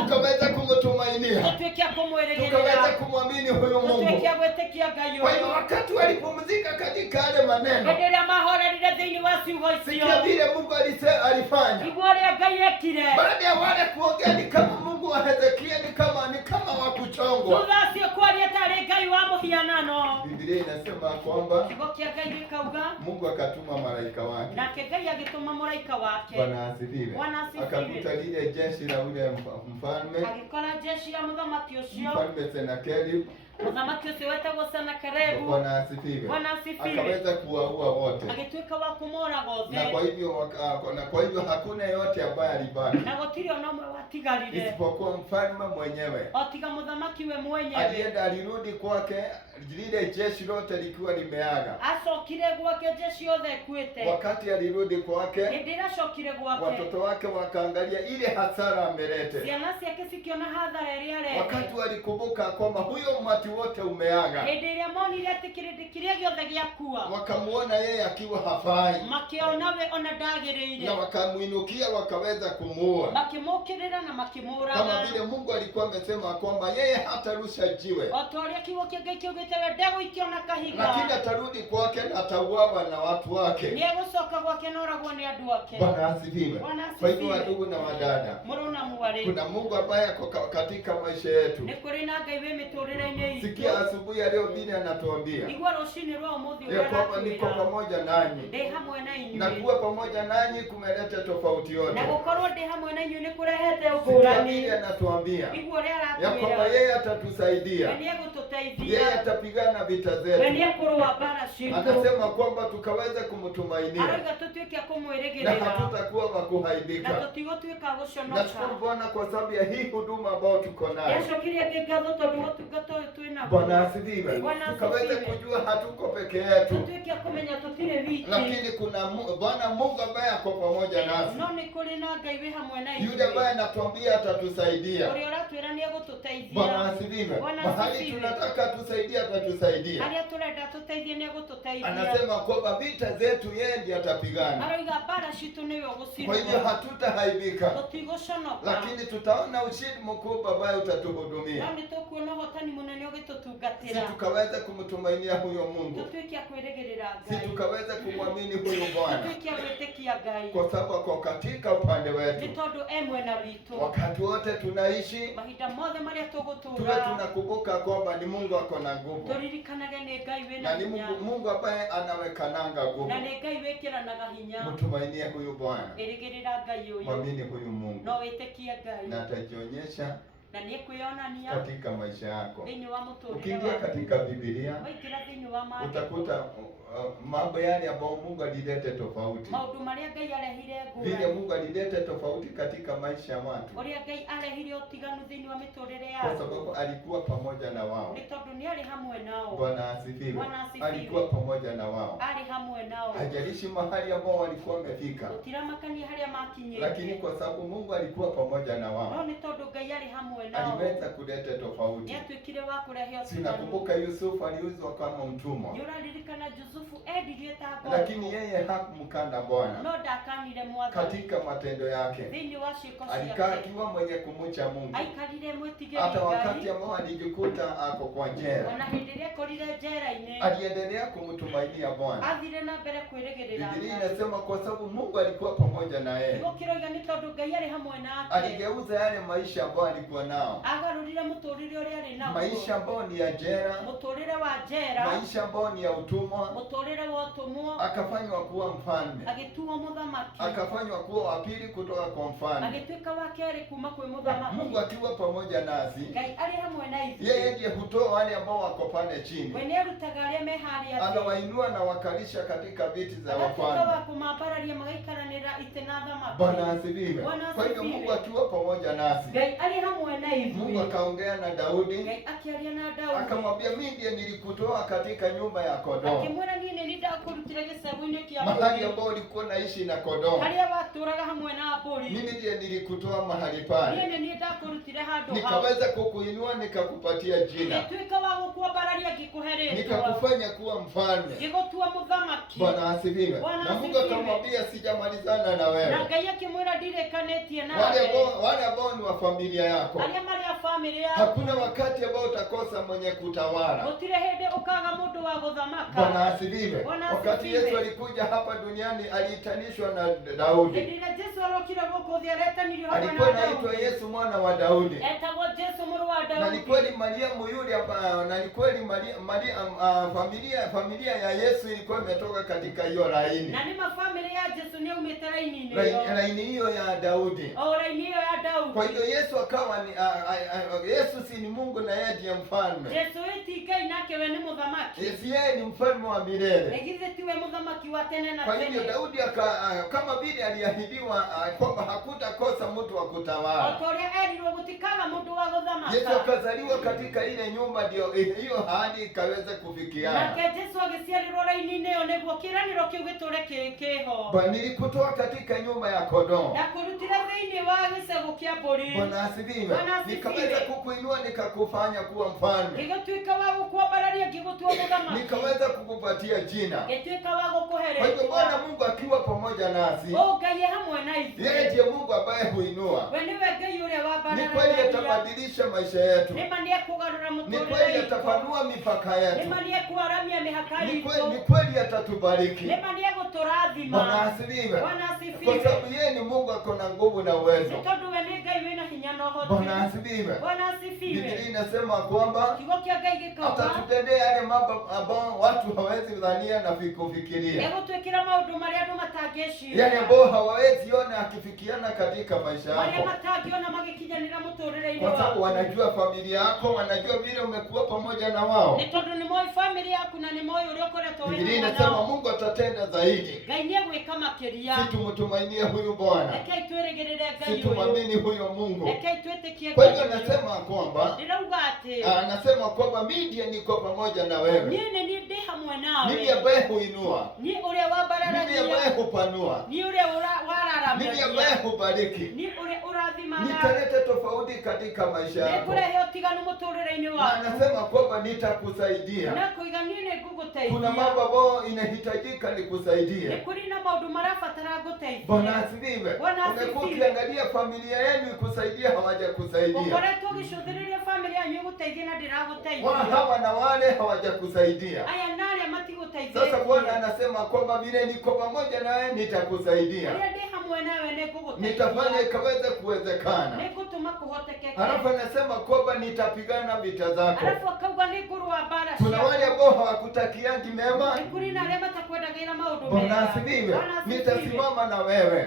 Tukaweza kumtumainia. Tukaweza kumwamini huyo Mungu. Kwa hiyo wakati walipumzika katika yale maneno, sikia vile Mungu alifanya. Baada ya wale kuongea ni kama Mungu wa Hezekia ni kama wa kuchongwa. Biblia inasema kwamba Mungu akatuma malaika wake. Bwana asifiwe. Akakuta lile jeshi la ule mfalme. Mfalme Senakeribu. Bwana asifiwe. Akaweza kuwaua wote. Na kwa hivyo hakuna yote ambaye alibaki. Isipokuwa mfalme mwenyewe. Alienda, alirudi kwake, lile jeshi lote likiwa limeaga. Wakati alirudi kwake, watoto wake wakaangalia ile hasara ameleta. Wakati walikumbuka kwamba huyo umati wote umeaga, wakamuona yeye akiwa hafai, na wakamuinukia wakaweza kumuua. Kama vile Mungu alikuwa amesema kwamba yeye hatarusha jiwe, lakini atarudi kwake na atauawa na watu wake. Bwana asifiwe. Kwa hivyo ndugu na wadada, kuna Mungu ambaye ako katika maisha yetu. Sikia asubuhi ya leo Biblia anatuambia ya kwamba niko pamoja nanyi, na kuwa pamoja nanyi kumeleta tofauti yote. Biblia anatuambia ya kwamba yeye atatusaidia, yeye atapigana vita zetu. Anasema kwamba tukaweza kumtumainia na hatutakuwa wa kuhaibika. Nashukuru Bwana kwa sababu ya hii huduma ambayo tuko nayo. Bwana asifiwe. Tukaweza kujua hatuko peke yetu, lakini kuna Bwana Mungu ambaye ako pamoja nasi. Yule ambaye anatuambia atatusaidia. Bwana asifiwe. Mahali tunataka tusaidia atatusaidia. Anasema kwamba vita zetu yeye ndiye atapigana. Kwa hivyo hatutahaibika, lakini tutaona ushindi mkubwa ambao utatuhudumia. Si tukaweza kumtumainia huyo Mungu, si tukaweza kumwamini huyo Bwana, kwa sababu ako katika upande wetu. Wakati wote tunaishi, tuwe tunakumbuka kwamba ni Mungu ako na nguvu, na ni Mungu ambaye anawekananga nguvu. Mtumainie huyu Bwana, mwamini huyu Mungu, na atajionyesha katika maisha yako. Ukiingia katika Biblia utakuta mambo yale ambayo Mungu alileta tofauti. Vile Mungu alileta tofauti katika maisha ya watu, kwa sababu alikuwa pamoja na wao. Bwana asifiwe. Alikuwa pamoja na wao. Hajalishi mahali ambao walikuwa wamefika, lakini kwa sababu Mungu alikuwa pamoja na wao, aliweza kuleta tofauti. Sinakumbuka Yusufu aliuzwa kama mtumwa, lakini yeye hakumkana Bwana. Katika matendo yake alikaa akiwa mwenye kumcha Mungu, hata wakati ambao alijikuta ako kwa jela aliendelea kumtumainia Bwana. Biblia inasema kwa sababu Mungu alikuwa pamoja na yeye, aligeuza yale maisha ambayo alikuwa nao, maisha ambayo ni ya jela, maisha ambayo ni ya utumwa, akafanywa kuwa mfalme, akafanywa kuwa wa pili kutoka kwa mfalme. Mungu akiwa pamoja nasi, yeye ndiye hutoa wale ambao wako pale chini, anawainua na wakalisha katika viti za wafalme. Bwana asifiwe. Kwa hiyo Mungu akiwa pamoja nasi, Mungu akaongea na Daudi, akamwambia mimi ndiye nilikutoa katika nyumba ya kondoo, mahali ambao ulikuwa naishi na kondoo. Mimi ndiye nilikutoa mahali pale, nikaweza kukuinua, nikakupatia jina, nikakufanya kuwa mfalme. Bwana asifiwe. Na Mungu akamwambia sijamalizana na wewe. Wale ambao ni wa familia yako, hakuna wakati ambao utakosa mwenye kutawala. Bwana asifiwe. Wakati Yesu alikuja hapa duniani aliitanishwa na Daudi, alikuwa anaitwa Yesu mwana wa Daudi. Na ni kweli Mariamu yule hapa, na ni kweli familia ya Yesu ilikuwa imetoka katika hiyo laini, laini hiyo ya Daudi. Kwa hiyo Yesu akawa Yesu si ni Mungu na yeye ndiye mfalme. Yesu yeye ni mfalme wa milele. Kwa hiyo Daudi kama vile aliahidiwa kwamba hakutakosa mtu wa kutawala, Yesu akazaliwa katika ile nyumba, ndio hiyo hadi ikaweza kufikiana. Bwana nilikutoa katika nyumba ya kondoo. Bwana asifiwe. Nikaweza kukuinua nikakufanya kuwa mfalme, nikaweza kukupatia jina. Kwa hiyo Bwana Mungu akiwa pamoja nasi, yeye ndiye Mungu ambaye huinua. Ni kweli atabadilisha maisha yetu, ni kweli atapanua mipaka yetu, ni kweli atatubariki. Bwana asifiwe. Kwa sababu yeye ni Mungu ako na nguvu na uwezo. Bwana asifiwe. Biblia inasema kwamba atatutendea yale mambo ambayo watu hawezi dhania na kufikiria, yale ambayo hawawezi ona akifikiana katika maisha yako, kwa sababu wanajua familia yako, wanajua vile umekuwa pamoja na wao. Biblia inasema Mungu atatenda zaidi. Situmtumainie huyu Bwana, situmwamini huyo Mungu. Kwa hiyo anasema kwamba mimi niko pamoja na wewe, mimi ambaye huinua, mimi ambaye hupanua, mimi ambaye hubariki. Nitaleta tofauti katika maisha yako, na anasema kwamba nitakusaidia. Kuna mambo ambayo inahitajika nikusaidie. Bwana asifiwe. Umekuwa ukiangalia familia yenu ikusaidia, hawajakusaidia. Hawa na wale hawajakusaidia. Sasa Bwana anasema kwamba vile niko pamoja nawe nitakusaidia, nitafanya ikaweza kuwezekana. Halafu anasema kwamba nitapigana vita zako. Kuna wale ambao hawakutakiangi mema. Bwana asifiwe. Nitasimama na wewe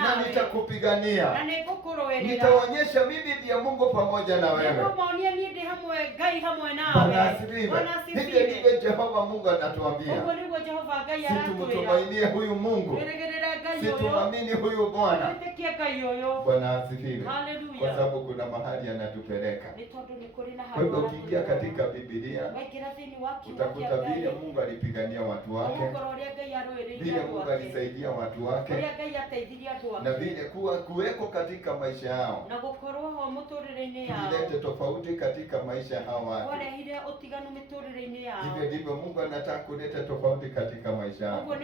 na nitakupigania, nitaonyesha mimi ndiye Mungu pamoja na wewe. Bwana asifiwe. Hivyo ndivyo Jehova Mungu anatuambia, situmtumainie huyu Mungu, situmwamini huyu Bwana. Bwana asifiwe. Kwa sababu kuna mahali anatupeleka. Kwa hivyo ukiingia katika Biblia utakuta vile Mungu alipigania watu wake, vile Mungu alisaidia watu wake, na vile kuweko katika maisha yao. ilete tofauti katika maisha hawa watu. Hivyo ndivyo Mungu anataka kuleta tofauti katika maisha yako.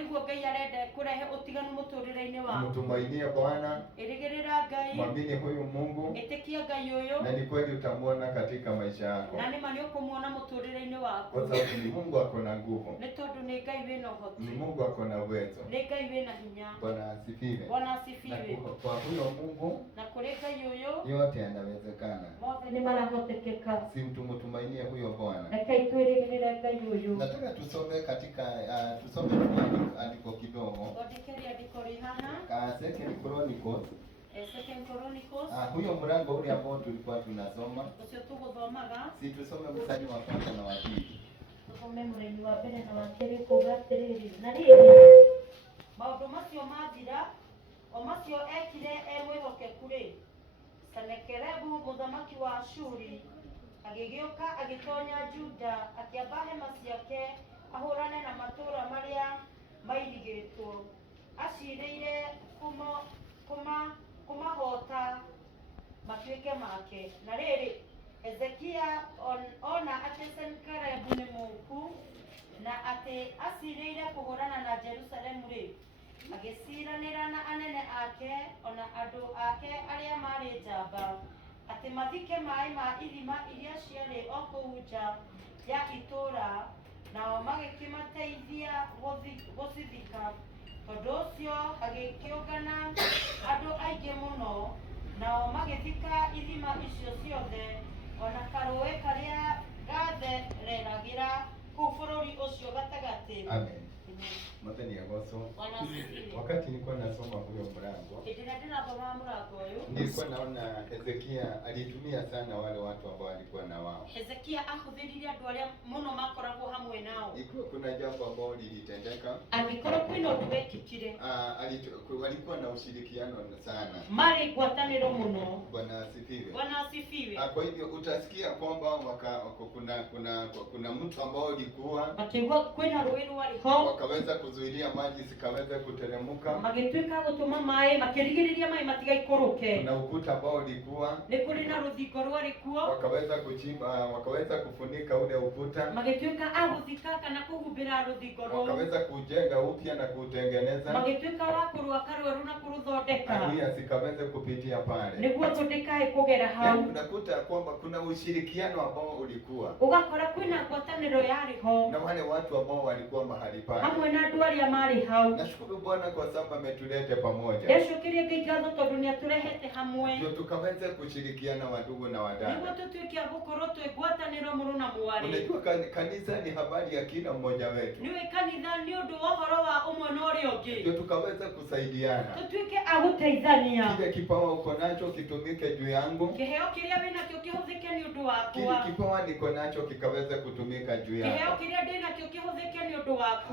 Mtumainie Bwana, mwamini huyu Mungu, na ni kweli utamwona katika maisha yako, kwa sababu ni Mungu ako na nguvu, ni Mungu ako na uwezo. Bwana asifiwe. Na kwa huyo Mungu yote yanawezekana. Si mtumainie huyo Bwana. Nataka tusome katika tusome andiko kidogo. Second Chronicles. Huyo mlango ule ambao tulikuwa tunasoma. Si tusome mstari wa kwanza na wa pili. Tusome mstari wa pili na wa pili kugatiriri. Na maundu macio mathira omacio ekire emwihokeku ri Senakeribu muthamaki wa Ashuri agĩgĩũka agĩtonya Juda akĩamba hema ciake ahũrane na matũũra marĩa mairigĩtwo acirĩire kũmahota matuĩke make. Na rĩrĩ Hezekia ona atĩ Senakeribu nĩ mũũku na atĩ acirĩire kũhũrana na Jerusalemu rĩ agĩciranĩra na anene ake ona andũ ake arĩa marĩ njamba atĩ mathike maĩ ma irima iria ciarĩ o kũu nja ya itũũra, nao magĩkĩmateithia gũcithika. Tondũ ũcio agĩkĩũngana andũ aingĩ mũno, nao magĩthika irima icio ciothe ona karũĩ karĩa gathereragĩra kũu bũrũri ũcio gatagatĩ. Amen. Mwathani agoso. Wakati nilikuwa nasoma huyo mlango, nilikuwa naona Hezekia alitumia sana wale watu ambao walikuwa na wao. Hezekia ahudhiria andũ arĩa muno makoragwo hamwe nao. Ikiwa kuna jambo ambalo lilitendeka, angĩkorwo kwĩna ũndũ wekĩkire, walikuwa na ushirikiano sana. Marĩ ngwatanĩro muno. Bwana asifiwe. Bwana asifiwe. Kwa hivyo utasikia kwamba kuna mtu ambao alikuwa akigwa kwĩna rũĩ rwari ho, wakaweza kuzuilia maji sikaweza kuteremuka, magĩtuĩka gũtũma maĩ makĩrigĩrĩria maĩ matigaikũrũke. Na ukuta ambao ulikuwa nĩ kũrĩ na rũthingo rwarĩ kuo, wakaweza kuchimba, wakaweza kufunika ule ukuta, magĩtuĩka agũthika kana kũhumbĩra rũthingo rũu, wakaweza kujenga upya na kutengeneza, magĩtuĩka wa kũrwaka rwerũ na kũrũthondeka, na sikaweza kupitia pale nĩguo tũtikae kũgera hau. Unakuta kwamba kuna ushirikiano ambao ulikuwa, ũgakora kwĩna ngwatanĩro yarĩ ho na wale watu ambao walikuwa mahali pale, hamwe na andũ arĩa marĩ hau. Nashukuru Bwana kwa sababu ametuleta pamoja. Ndĩcokerie Ngai ngatho tondũ nĩ atũrehete hamwe, ndio tukaweza kushirikiana wandugu na wadada, nĩguo tũtuĩke gũkorwo twĩ ngwatanĩro mũrũ na mwarĩ. Unajua kanisa ni habari ya kila mmoja wetu. Nĩwe kanitha nĩ ũndũ wa ũhoro wa ũmwe na ũrĩa ũngĩ, ndio tukaweza kusaidiana, tũtuĩke agũteithania. Kile kipawa uko nacho kitumike juu yangu, kĩheo kĩrĩa wĩ nakĩo kĩhũthĩke nĩ ũndũ wakwa. Kile kipawa niko nacho kikaweza kutumika juu yako, kĩheo kĩrĩa ndĩ nakĩo kĩhũthĩke nĩ ũndũ waku.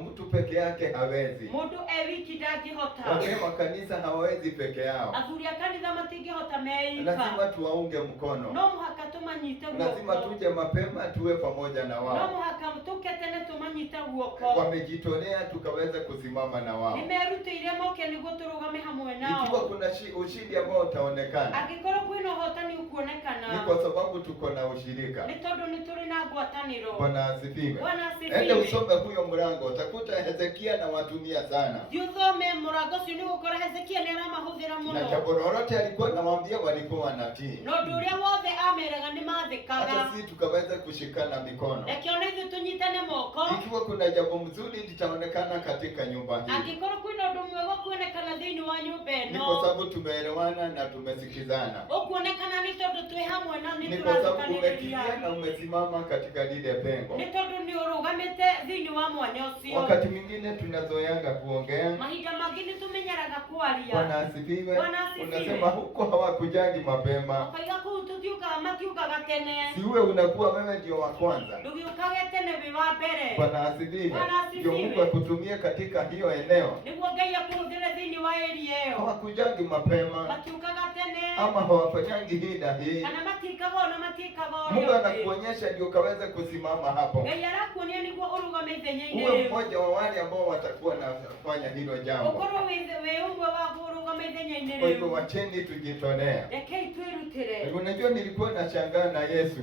Mtu peke yake hawezi. Mundu ewiki ndangĩhota. Wale wa kanisa hawawezi peke yao. Athuri a kanitha matingĩhota meika. Lazima tuwaunge mkono. No muhaka tumanyite guoko. Lazima tuje mapema tuwe pamoja na wao. No muhaka tuke tene tumanyite guoko. Wamejitolea tukaweza kusimama na wao. Nimerutĩire moke nĩguo tũrũgame hamwe nao. Ikiwa kuna ushindi ambao utaonekana, angĩkorwo kwĩna ũhotani ũkuonekana, ni kwa sababu tuko na ushirika. Nĩ tondũ nĩ tũrĩ na ngwatanĩro. Bwana asifiwe. Bwana asifiwe. Ende usome huyo mlango utakuta Hezekia na watumia sana. Yusome mlango ucio ni gukora Hezekia ni aramahũthĩra mũno. Na jambo lolote alikuwa anawaambia walikuwa wanatii. No nduria wothe ameraga ni mathikaga. Hata sisi tukaweza kushikana mikono. Ekiona ithu tunyitane moko. Ikiwa kuna jambo mzuri litaonekana katika nyumba hii, angĩkorwo kwĩna ũndũ mwega kuonekana thĩinĩ wa nyũmba ĩno, ni kwa sababu tumeelewana na tumesikizana. Ukuonekana ni tondũ twĩ hamwe na ni tũrathikana na umesimama katika lile pengo. Ni tondũ ni ũrũgamĩte thĩinĩ wa mwanya ũcio. Wakati mwingine tunazoeanga kuongea, mahinda mangine tumenyeraga kwaria. Bwana asifiwe. Unasema huko hawakujagi mapema, ukaiga kuu tutiuka matiukaga tene, siwe unakuwa wewe ndio wa kwanza, ndugiukage tene wa mbere. Bwana asifiwe. Ndio Mungu akutumie katika hiyo eneo, niguo Ngai akuhũthĩre thĩinĩ wa area ĩyo. Hawakujagi mapema, matiukaga tene, ama hawafanyangi hida hii, kana matikaga na matikaga. Mungu anakuonyesha ndio kaweza kusimama hapo. Ngai arakuonia niguo urugame ithenya-inĩ. Uwe mmoja wa wale ambao watakuwa nafanya hilo jambo. Ukorwo wewe umwe wa urugame ithenya-inĩ. Kwa hivyo wacheni tujitolea. Rekei twirutire. Unajua nilikuwa nashangaa na Yesu.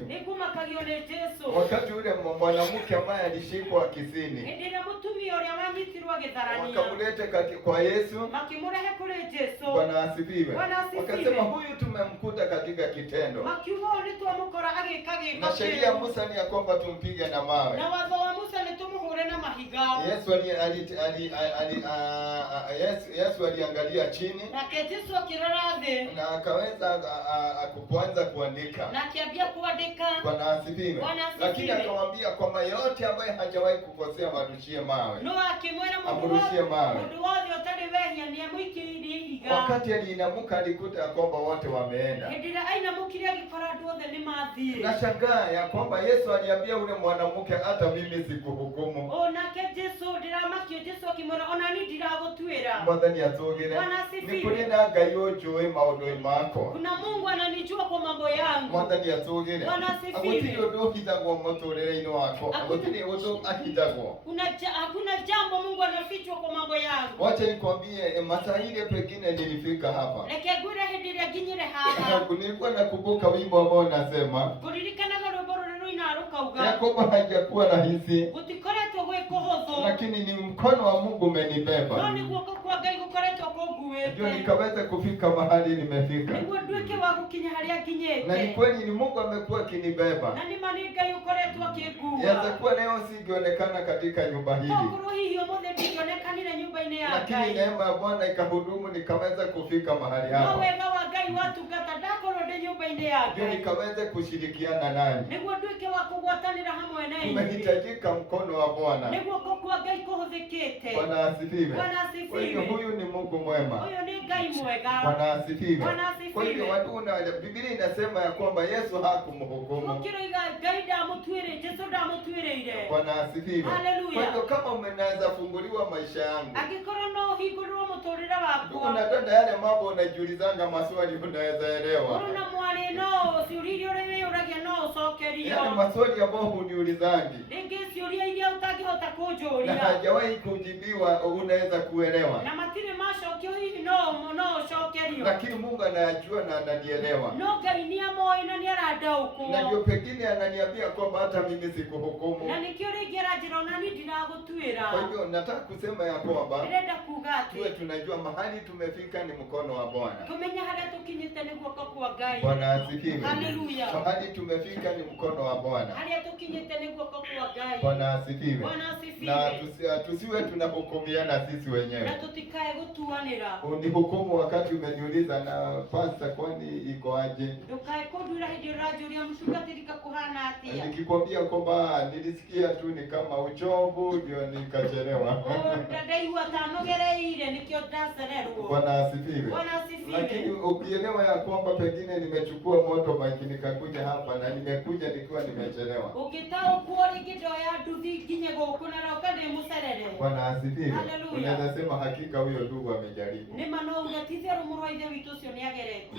Wakati ule mwanamke ambaye alishikwa kizini. Wakamleta kwa Yesu. Bwana asifiwe. Wakasema huyu tumemkuta katika kitendo. Na sheria ya Musa ni ya kwamba tumpige na mawe. Yesu aliangalia chini. Na akaweza kuanza kuandika. Bwana asifiwe. Lakini akamwambia kwamba yote ambaye hajawahi kukosea marushie mawe. Amrushie mawe. Wakati aliinamuka alikuta kwamba wote wameenda. Nashangaa ya kwamba Yesu aliambia ule mwanamke hata mimi sikuhukumu. Mwathani atugire. Ni kuri na Ngai ujui maundu mako. Kuna Mungu ananijua kwa mambo yangu. Mwathani atugire. Agutiri undu hithagwo muturire-ini wako. Agutiri undu ahithagwo. Hakuna jambo Mungu anafichwa kwa mambo yangu. Wacha nikwambie masaa ile pengine nilifika hapa. Nilikuwa nakumbuka wimbo ambao unasema Yakobo hajakuwa rahisi, lakini ni mkono wa Mungu umenibeba. Ndio nikaweza kufika mahali nimefika. Na ni kweli ni Mungu amekuwa akinibeba. Yaweza kuwa leo singeonekana katika nyumba hili, lakini neema ya Bwana ikahudumu nikaweza kufika mahali hapa. Ndio nikaweza kushirikiana nanyi. Tumehitajika mkono wa Bwana. Bwana asifiwe. Kwa hivyo huyu ni Mungu mwema. Bwana asifiwe. Kwa hivyo watu Biblia inasema ya kwamba Yesu hakumhukumu. Bwana asifiwe. Kwa hivyo kama mnaweza funguliwa maisha yangu, kuna dada yale mambo unajiulizanga maswali unaweza elewa. Yale maswali ambayo huniulizangi na hajawahi kujibiwa unaweza kuelewa. Lakini Mungu anayajua na ananielewa. Na ndio pekine ananiambia kwamba hata mimi sikuhukumu. Kwa hivyo nataka kusema ya kwamba tuwe tunajua mahali tumefika ni mkono wa Bwana. Bwana asifiwe. Mahali tumefika ni mkono wa Bwana. Bwana asifiwe. Na tusiwe tunahukumiana sisi wenyewe. Unihukumu wakati umeniuliza na pasta kwani iko aje? Nikikwambia kwamba nilisikia tu ni kama uchovu ndio nikachelewa. Bwana asifiwe. Lakini ukielewa ya kwamba pengine nimechukua moto baki nikakuja hapa na nimekuja nikiwa nimechelewa. Bwana asifiwe. Unaweza sema hakika huyo ndugu amejaribu.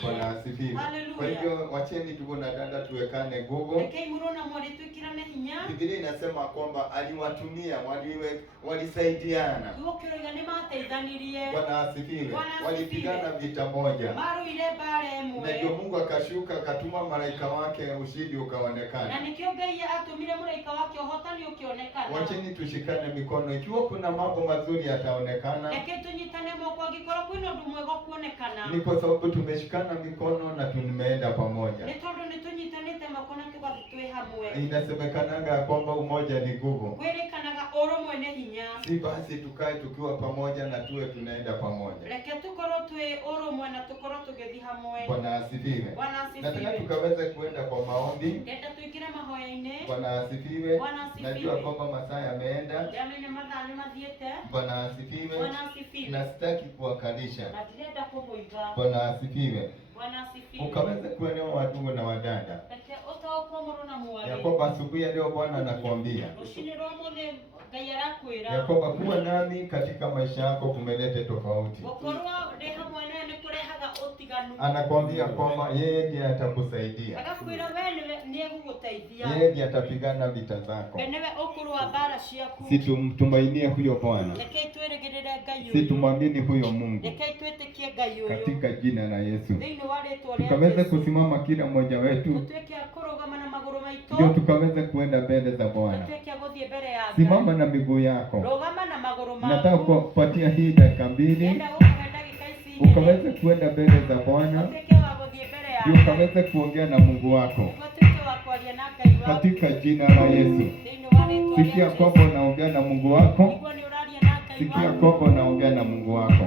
Bwana asifiwe. Kwa hivyo wacheni ndugu na dada tuwekane nguvu. Biblia inasema kwamba aliwatumia walisaidiana. Bwana asifiwe. Walipigana vita moja. Na ndio Mungu akashuka akatuma malaika wake ushindi ukaonekana. Wacheni tushikane mikono ikiwa kuna mambo mazuri yataonekana. Ni kwa sababu tumeshikana mikono na tumeenda pamoja. Inasemekanaga kwamba umoja ni nguvu. Si basi tukae tukiwa pamoja na tuwe tunaenda pamoja. Bwana asifiwe. Nataka tukaweze kuenda kwa maombi. Bwana asifiwe. Najua kwamba masaa yameenda. Bwana asifiwe. Na sitaki kuwakalisha. Bwana asifiwe. Ukaweze kuelewa wadugu na wadada ya kwamba asubuhi ya leo Bwana anakuambia ya kwamba kuwa nami katika maisha yako kumelete tofauti. anakwambia kwamba yeye ndiye atakusaidia, yeye ndiye atapigana vita zako. Situmtumainie huyo Bwana, situmwamini huyo Mungu, katika jina la Yesu. Tukaweza kusimama kila mmoja wetu, ndio tukaweza kuenda mbele za Bwana. Simama na miguu yako. Nataka kupatia hii dakika mbili ukaweze kuenda mbele za Bwana, ndio ukaweze kuongea na Mungu wako katika jina la Yesu. Sikia kwamba unaongea na Mungu wako, sikia kwamba unaongea na Mungu wako.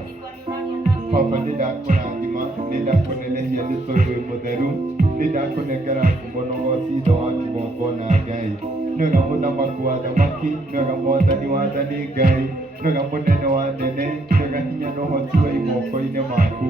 Papa, nidakũrathima, nĩndakũnenehia nĩ tondũ wĩ mũtheru, nĩndakũnengera ngumo wa ciitho wa kĩgongona Ngai. Nĩwega mũthamaki wa thamaki, nĩwega mwathani wa athani Ngai, nĩwega mũnene wa anene, nĩwega hinya na ũhoti wa moko-inĩ maku,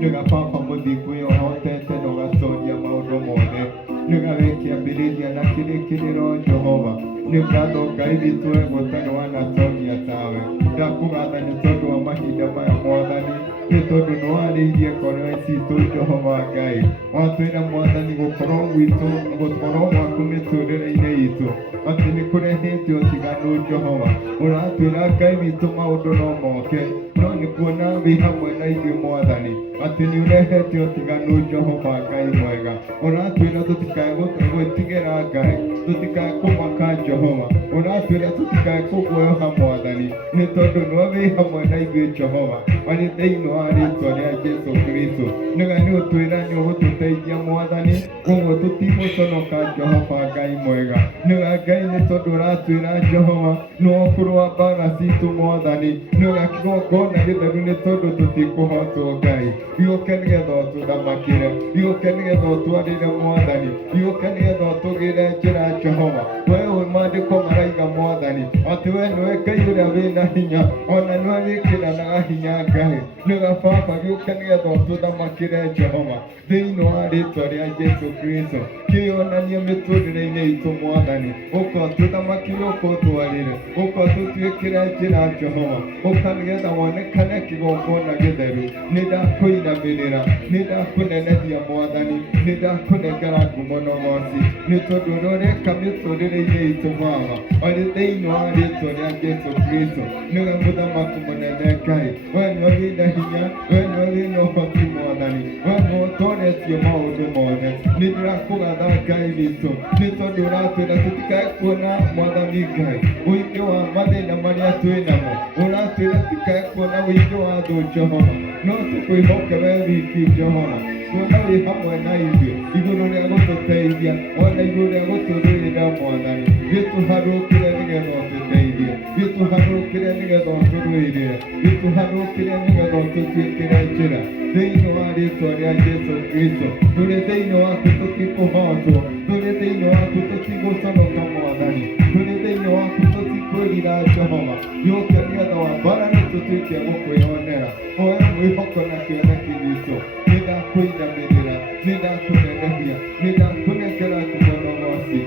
nĩwega Baba mũthingu ũyũ ũhotete na ũgacoria maũndũ mothe, nĩwega wĩ kĩambĩrĩria na kĩrĩkĩrĩro Jehova. Nĩ ngatho Ngai witũ we gũtarĩ wanacoria tawe. Ndakũgatha nĩ tondũ wa mahinda maya Mwathani, nĩ tondũ nĩwarĩirie ngoro citũ Jehova Ngai. Watwĩra Mwathani gũkorwo gwitũ, gũkorwo gwaku mĩtũrĩre-inĩ itũ atĩ nĩ kũrehete ũtiganu Jehova. Ũratwĩra Ngai witũ maũndũ no moke, no nĩ kuona wĩ hamwe na ithuĩ Mwathani, atĩ nĩ ũrehete ũtiganu Jehova Ngai mwega. Ũratwĩra tũtikae gwĩtigĩra Ngai, tũtikae kũmaka Jehova. Ũratwĩra tũtikae kũguoyoha Mwathani, nĩ tondũ nĩwe wĩ hamwe na ithuĩ Jehova, arĩ thĩinĩ wa rĩĩtwa rĩa Jesũ Kristo. Nĩwe nĩ ũtwĩra nĩ ũgũtũteithia Mwathani, koguo tũtigũconoka Jehova Ngai mwega. Nĩwe Ngai nĩ tondũ ũratwĩra Jehova nĩwe ũkũrũa mbara citũ Mwathani, nĩwe kĩgongona gĩtheru nĩ tondũ tũtikũhotwo Ngai. Gĩũke nĩgetha ũtũthamakĩre, gĩũke nĩgetha ũtwarĩre Mwathani, gĩũke nĩgetha ũtũgĩre njĩra Jehova. Wewe maandĩko maraiga Mwathani atĩ we nĩwe Ngai ũrĩa wĩna hinya, ona nĩwe wĩkĩranaga hinya Ngai. Nĩwe Baba gĩũke nĩgetha ũtũthamakĩre Jehova thĩinĩ wa rĩĩtwa rĩa Jesũ Kristo. Kĩonanie mĩtũrĩre-inĩ itũ Mwathani, ũka ũtũthamakĩre, ũka ũtwarĩre, ũka ũtũtuĩkĩre njĩra Jehova, ũka nĩgetha wonekane kĩgongona gĩtheru. Nĩndakũinamĩrĩra, nĩndakũnenehia Mwathani, nĩndakũnengera ngumo na ũhoti, nĩ tondũ ũrĩa ũreka mĩtũrĩre-inĩ itũ Baba, arĩ thĩinĩ wa rĩĩtwa rĩa Jesũ Kristo. Nĩwe mũthamaki mũnene Ngai, we nĩwe wĩna hinya, we nĩwe wĩna ũhoti Mwathani, we nĩwe ũtoretie maũndũ mothe. Nĩndĩrakũgatha Ngai witũ, nĩ tondũ ũratwĩra tũtikae kuona Mwathani Ngai ũingĩ wa mathĩna marĩa twĩnamo. Ũratwĩra tũtikae kuona ũingĩ wa thũ Jehova, no tũkwĩhoke we wiki Jehova, kuona wĩ hamwe na ithuĩ igũrũ rĩa gũtũteithia, ona igũrũ rĩa gũtũrũĩrĩra Mwathani. Gĩtũharũkĩre nĩgetha ũtũteithie, gĩtũharũkĩre nĩgetha ũtũrũĩrĩre, gĩtũharũkĩre nĩgetha ũtũtuĩkĩre njĩra thĩinĩ wa rĩĩtwa rĩa Jesũ Kristo. Tũrĩ thĩinĩ waku tũtikũhotwo, tũrĩ thĩinĩ waku tũtigũconoka Mwathani, tũrĩ thĩinĩ waku tũtikwĩrira Jehova. Gĩũke nĩgetha wambara nĩ tũtuĩke gũkwĩonera, oe mwĩhoko na kĩoneki gitũ. Nĩndakũinamĩrĩra, nĩndakũnenehia, nĩndakũnengera ngumo na ũhoti,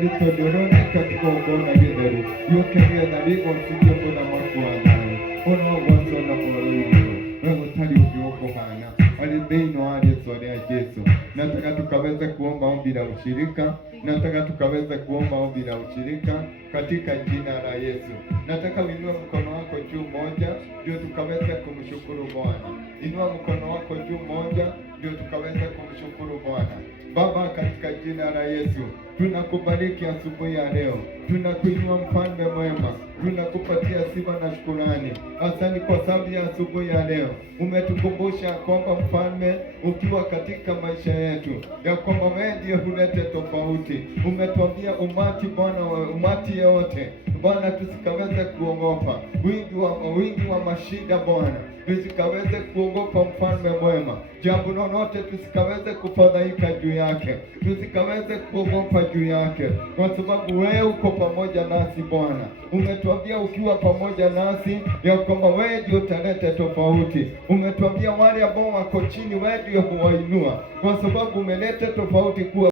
nĩ tondũ ũroneka kĩgongona gĩtheru. Gĩũke nĩgetha gĩgocithie mũthamaki wa thayũ, ũrogocwo na ũrũirwo, we gũtarĩ ũngĩ ũkũhana, arĩ thĩinĩ wa rĩĩtwa rĩa Jesũ. Nataka tukaweze kuomba ombi la ushirika, nataka tukaweze kuomba ombi la ushirika katika jina la Yesu. Nataka uinue mkono wako juu moja, ndio tukaweze kumshukuru Bwana. Inua mkono wako juu moja, ndio tukaweze kumshukuru Bwana. Baba, katika jina la Yesu, tunakubariki asubuhi ya leo, tunakuinua mfalme mwema, tunakupatia sifa na shukrani. Asante kwa sababu ya asubuhi ya leo umetukumbusha kwamba mfalme, ukiwa katika maisha yetu, ya kwamba wewe ndiye hulete tofauti. Umetuambia umati Bwana, umati yote Bwana, tusikaweze kuogopa wingi wa mashida Bwana, tusikaweze kuogopa mfalme mwema. Jambo lolote tusikaweze kufadhaika juu yake, tusikaweze kuogopa juu yake, kwa sababu wewe uko pamoja nasi Bwana. Umetuambia ukiwa pamoja nasi ya kwamba wewe ndio utaleta tofauti. Umetuambia wale ambao wako chini wewe ndio huwainua, kwa sababu umeleta tofauti kuwa